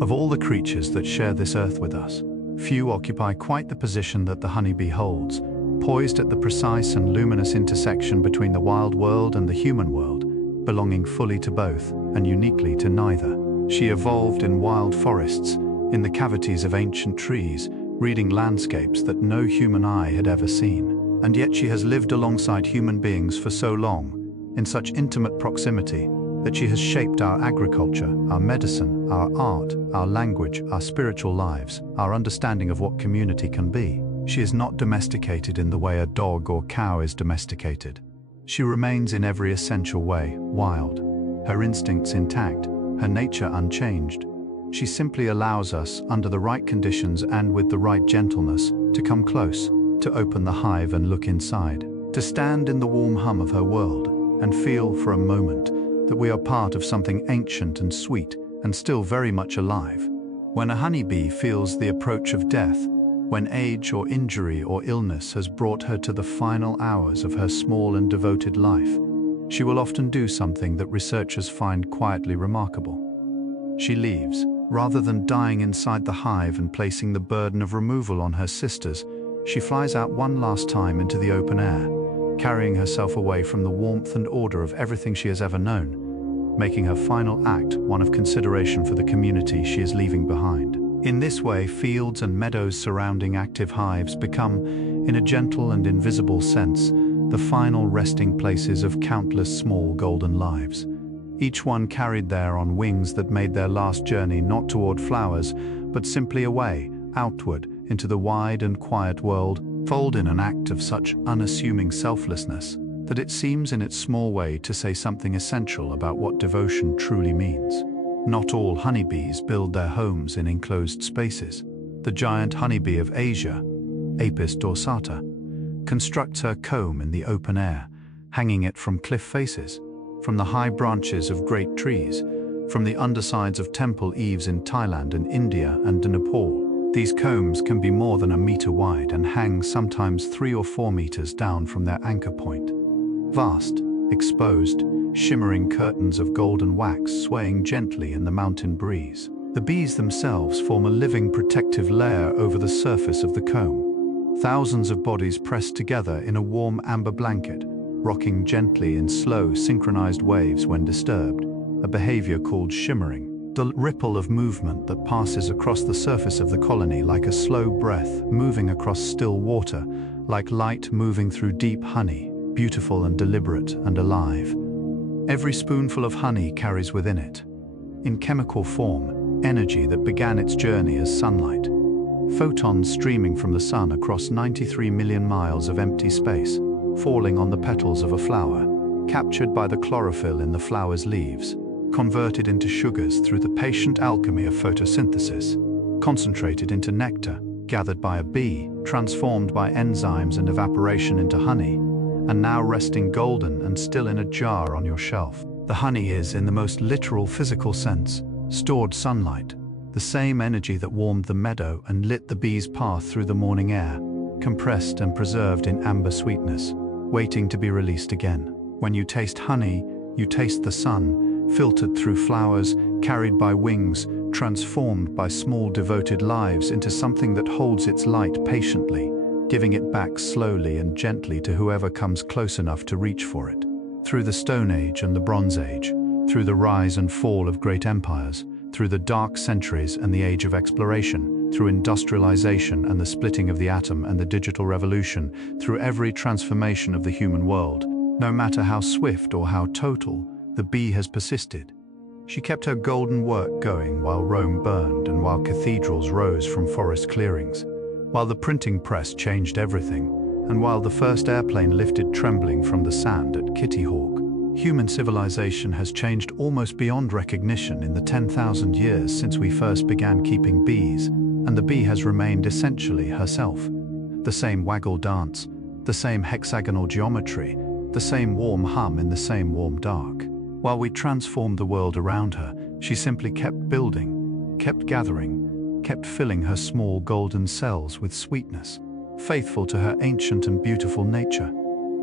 Of all the creatures that share this earth with us, few occupy quite the position that the honeybee holds, poised at the precise and luminous intersection between the wild world and the human world, belonging fully to both and uniquely to neither. She evolved in wild forests, in the cavities of ancient trees, reading landscapes that no human eye had ever seen. And yet she has lived alongside human beings for so long, in such intimate proximity, that she has shaped our agriculture, our medicine, our art, our language, our spiritual lives, our understanding of what community can be. She is not domesticated in the way a dog or cow is domesticated. She remains in every essential way wild, her instincts intact, her nature unchanged. She simply allows us, under the right conditions and with the right gentleness, to come close, to open the hive and look inside, to stand in the warm hum of her world and feel for a moment that we are part of something ancient and sweet and still very much alive. When a honeybee feels the approach of death, when age or injury or illness has brought her to the final hours of her small and devoted life, she will often do something that researchers find quietly remarkable. She leaves. Rather than dying inside the hive and placing the burden of removal on her sisters, she flies out one last time into the open air, carrying herself away from the warmth and order of everything she has ever known, making her final act one of consideration for the community she is leaving behind. In this way, fields and meadows surrounding active hives become, in a gentle and invisible sense, the final resting places of countless small golden lives, each one carried there on wings that made their last journey not toward flowers, but simply away, outward, into the wide and quiet world, fold in an act of such unassuming selflessness that it seems in its small way to say something essential about what devotion truly means. Not all honeybees build their homes in enclosed spaces. The giant honeybee of Asia, Apis dorsata, constructs her comb in the open air, hanging it from cliff faces, from the high branches of great trees, from the undersides of temple eaves in Thailand and India and Nepal. These combs can be more than a meter wide and hang sometimes 3 or 4 meters down from their anchor point. Vast, exposed, shimmering curtains of golden wax swaying gently in the mountain breeze. The bees themselves form a living protective layer over the surface of the comb. Thousands of bodies pressed together in a warm amber blanket, rocking gently in slow, synchronized waves when disturbed, a behavior called shimmering, the ripple of movement that passes across the surface of the colony like a slow breath moving across still water, like light moving through deep honey, beautiful and deliberate and alive. Every spoonful of honey carries within it, in chemical form, energy that began its journey as sunlight. Photons streaming from the sun across 93 million miles of empty space, falling on the petals of a flower, captured by the chlorophyll in the flower's leaves, converted into sugars through the patient alchemy of photosynthesis, concentrated into nectar, gathered by a bee, transformed by enzymes and evaporation into honey, and now resting golden and still in a jar on your shelf. The honey is, in the most literal physical sense, stored sunlight, the same energy that warmed the meadow and lit the bee's path through the morning air, compressed and preserved in amber sweetness, waiting to be released again. When you taste honey, you taste the sun, filtered through flowers, carried by wings, transformed by small devoted lives into something that holds its light patiently, giving it back slowly and gently to whoever comes close enough to reach for it. Through the Stone Age and the Bronze Age, through the rise and fall of great empires, through the dark centuries and the age of exploration, through industrialization and the splitting of the atom and the digital revolution, through every transformation of the human world, no matter how swift or how total, the bee has persisted. She kept her golden work going while Rome burned and while cathedrals rose from forest clearings, while the printing press changed everything, and while the first airplane lifted trembling from the sand at Kitty Hawk. Human civilization has changed almost beyond recognition in the 10,000 years since we first began keeping bees, and the bee has remained essentially herself. The same waggle dance, the same hexagonal geometry, the same warm hum in the same warm dark. While we transformed the world around her, she simply kept building, kept gathering, kept filling her small golden cells with sweetness, faithful to her ancient and beautiful nature,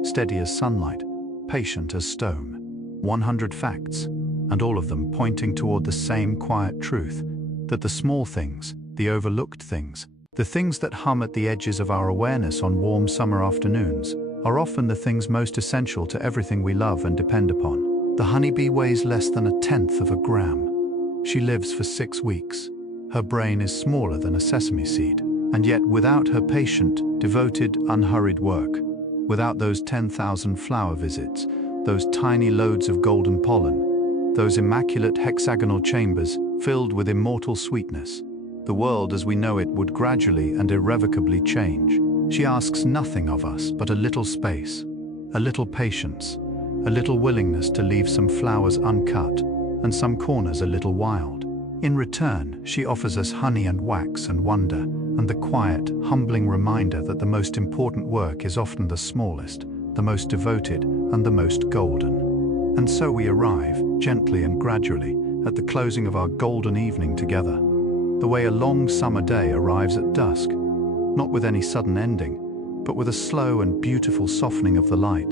steady as sunlight, patient as stone. 100 facts, and all of them pointing toward the same quiet truth, that the small things, the overlooked things, the things that hum at the edges of our awareness on warm summer afternoons, are often the things most essential to everything we love and depend upon. The honeybee weighs less than 1/10 of a gram. She lives for 6 weeks. Her brain is smaller than a sesame seed, and yet without her patient, devoted, unhurried work, without those 10,000 flower visits, those tiny loads of golden pollen, those immaculate hexagonal chambers filled with immortal sweetness, the world as we know it would gradually and irrevocably change. She asks nothing of us but a little space, a little patience, a little willingness to leave some flowers uncut and some corners a little wild. In return, she offers us honey and wax and wonder, and the quiet, humbling reminder that the most important work is often the smallest, the most devoted, and the most golden. And so we arrive, gently and gradually, at the closing of our golden evening together. The way a long summer day arrives at dusk, not with any sudden ending, but with a slow and beautiful softening of the light,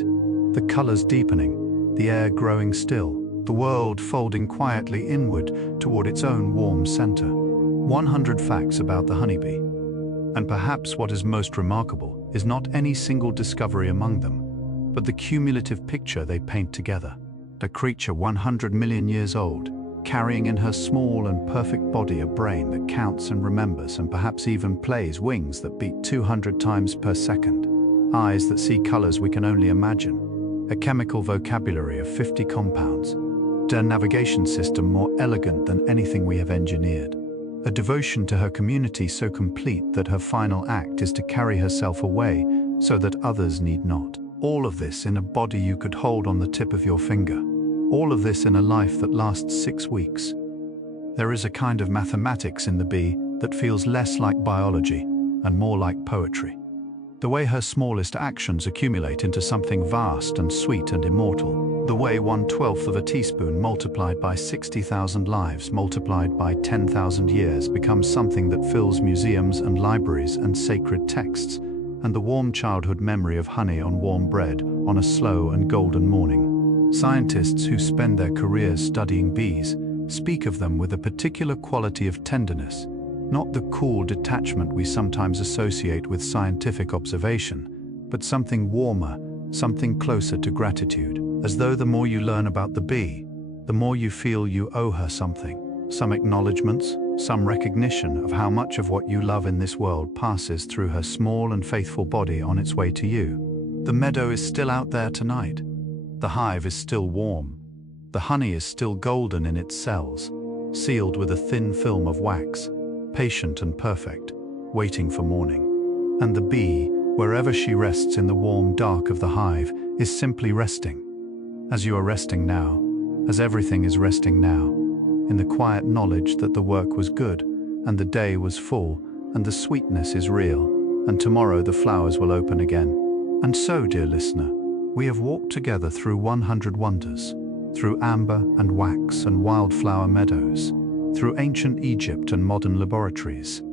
the colors deepening, the air growing still, the world folding quietly inward toward its own warm center. 100 facts about the honeybee. And perhaps what is most remarkable is not any single discovery among them, but the cumulative picture they paint together. A creature 100 million years old, carrying in her small and perfect body a brain that counts and remembers and perhaps even plays, wings that beat 200 times per second, eyes that see colors we can only imagine, a chemical vocabulary of 50 compounds, a navigation system more elegant than anything we have engineered, a devotion to her community so complete that her final act is to carry herself away so that others need not. All of this in a body you could hold on the tip of your finger. All of this in a life that lasts 6 weeks. There is a kind of mathematics in the bee that feels less like biology and more like poetry. The way her smallest actions accumulate into something vast and sweet and immortal. The way 1/12 of a teaspoon multiplied by 60,000 lives multiplied by 10,000 years becomes something that fills museums and libraries and sacred texts, and the warm childhood memory of honey on warm bread on a slow and golden morning. Scientists who spend their careers studying bees speak of them with a particular quality of tenderness, not the cool detachment we sometimes associate with scientific observation, but something warmer, something closer to gratitude, as though the more you learn about the bee, the more you feel you owe her something, some acknowledgements, some recognition of how much of what you love in this world passes through her small and faithful body on its way to you. The meadow is still out there tonight. The hive is still warm. The honey is still golden in its cells, sealed with a thin film of wax, patient and perfect, waiting for morning. And the bee, wherever she rests in the warm dark of the hive, is simply resting. As you are resting now, as everything is resting now, in the quiet knowledge that the work was good, and the day was full, and the sweetness is real, and tomorrow the flowers will open again. And so, dear listener, we have walked together through 100 wonders, through amber and wax and wildflower meadows, through ancient Egypt and modern laboratories,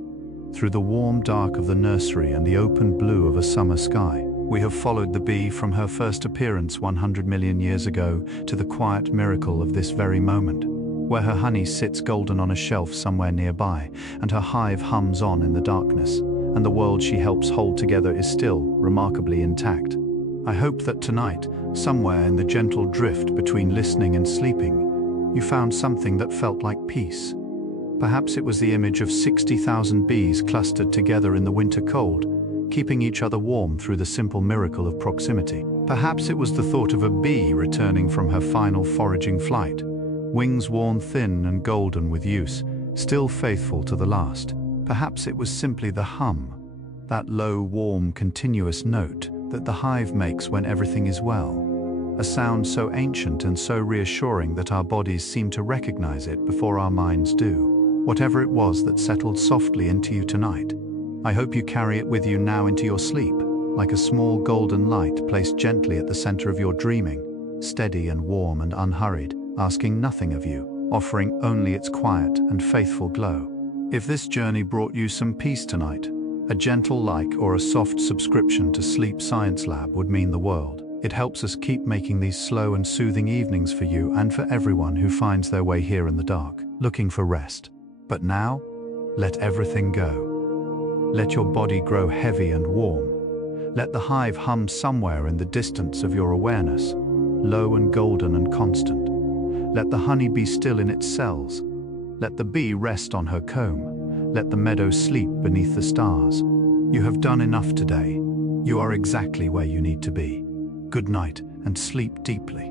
through the warm dark of the nursery and the open blue of a summer sky. We have followed the bee from her first appearance 100 million years ago to the quiet miracle of this very moment, where her honey sits golden on a shelf somewhere nearby, and her hive hums on in the darkness, and the world she helps hold together is still remarkably intact. I hope that tonight, somewhere in the gentle drift between listening and sleeping, you found something that felt like peace. Perhaps it was the image of 60,000 bees clustered together in the winter cold, keeping each other warm through the simple miracle of proximity. Perhaps it was the thought of a bee returning from her final foraging flight, wings worn thin and golden with use, still faithful to the last. Perhaps it was simply the hum, that low, warm, continuous note that the hive makes when everything is well. A sound so ancient and so reassuring that our bodies seem to recognize it before our minds do. Whatever it was that settled softly into you tonight, I hope you carry it with you now into your sleep, like a small golden light placed gently at the center of your dreaming, steady and warm and unhurried, asking nothing of you, offering only its quiet and faithful glow. If this journey brought you some peace tonight, a gentle like or a soft subscription to Sleep Science Lab would mean the world. It helps us keep making these slow and soothing evenings for you and for everyone who finds their way here in the dark, looking for rest. But now, let everything go. Let your body grow heavy and warm. Let the hive hum somewhere in the distance of your awareness, low and golden and constant. Let the honey be still in its cells. Let the bee rest on her comb. Let the meadow sleep beneath the stars. You have done enough today. You are exactly where you need to be. Good night and sleep deeply.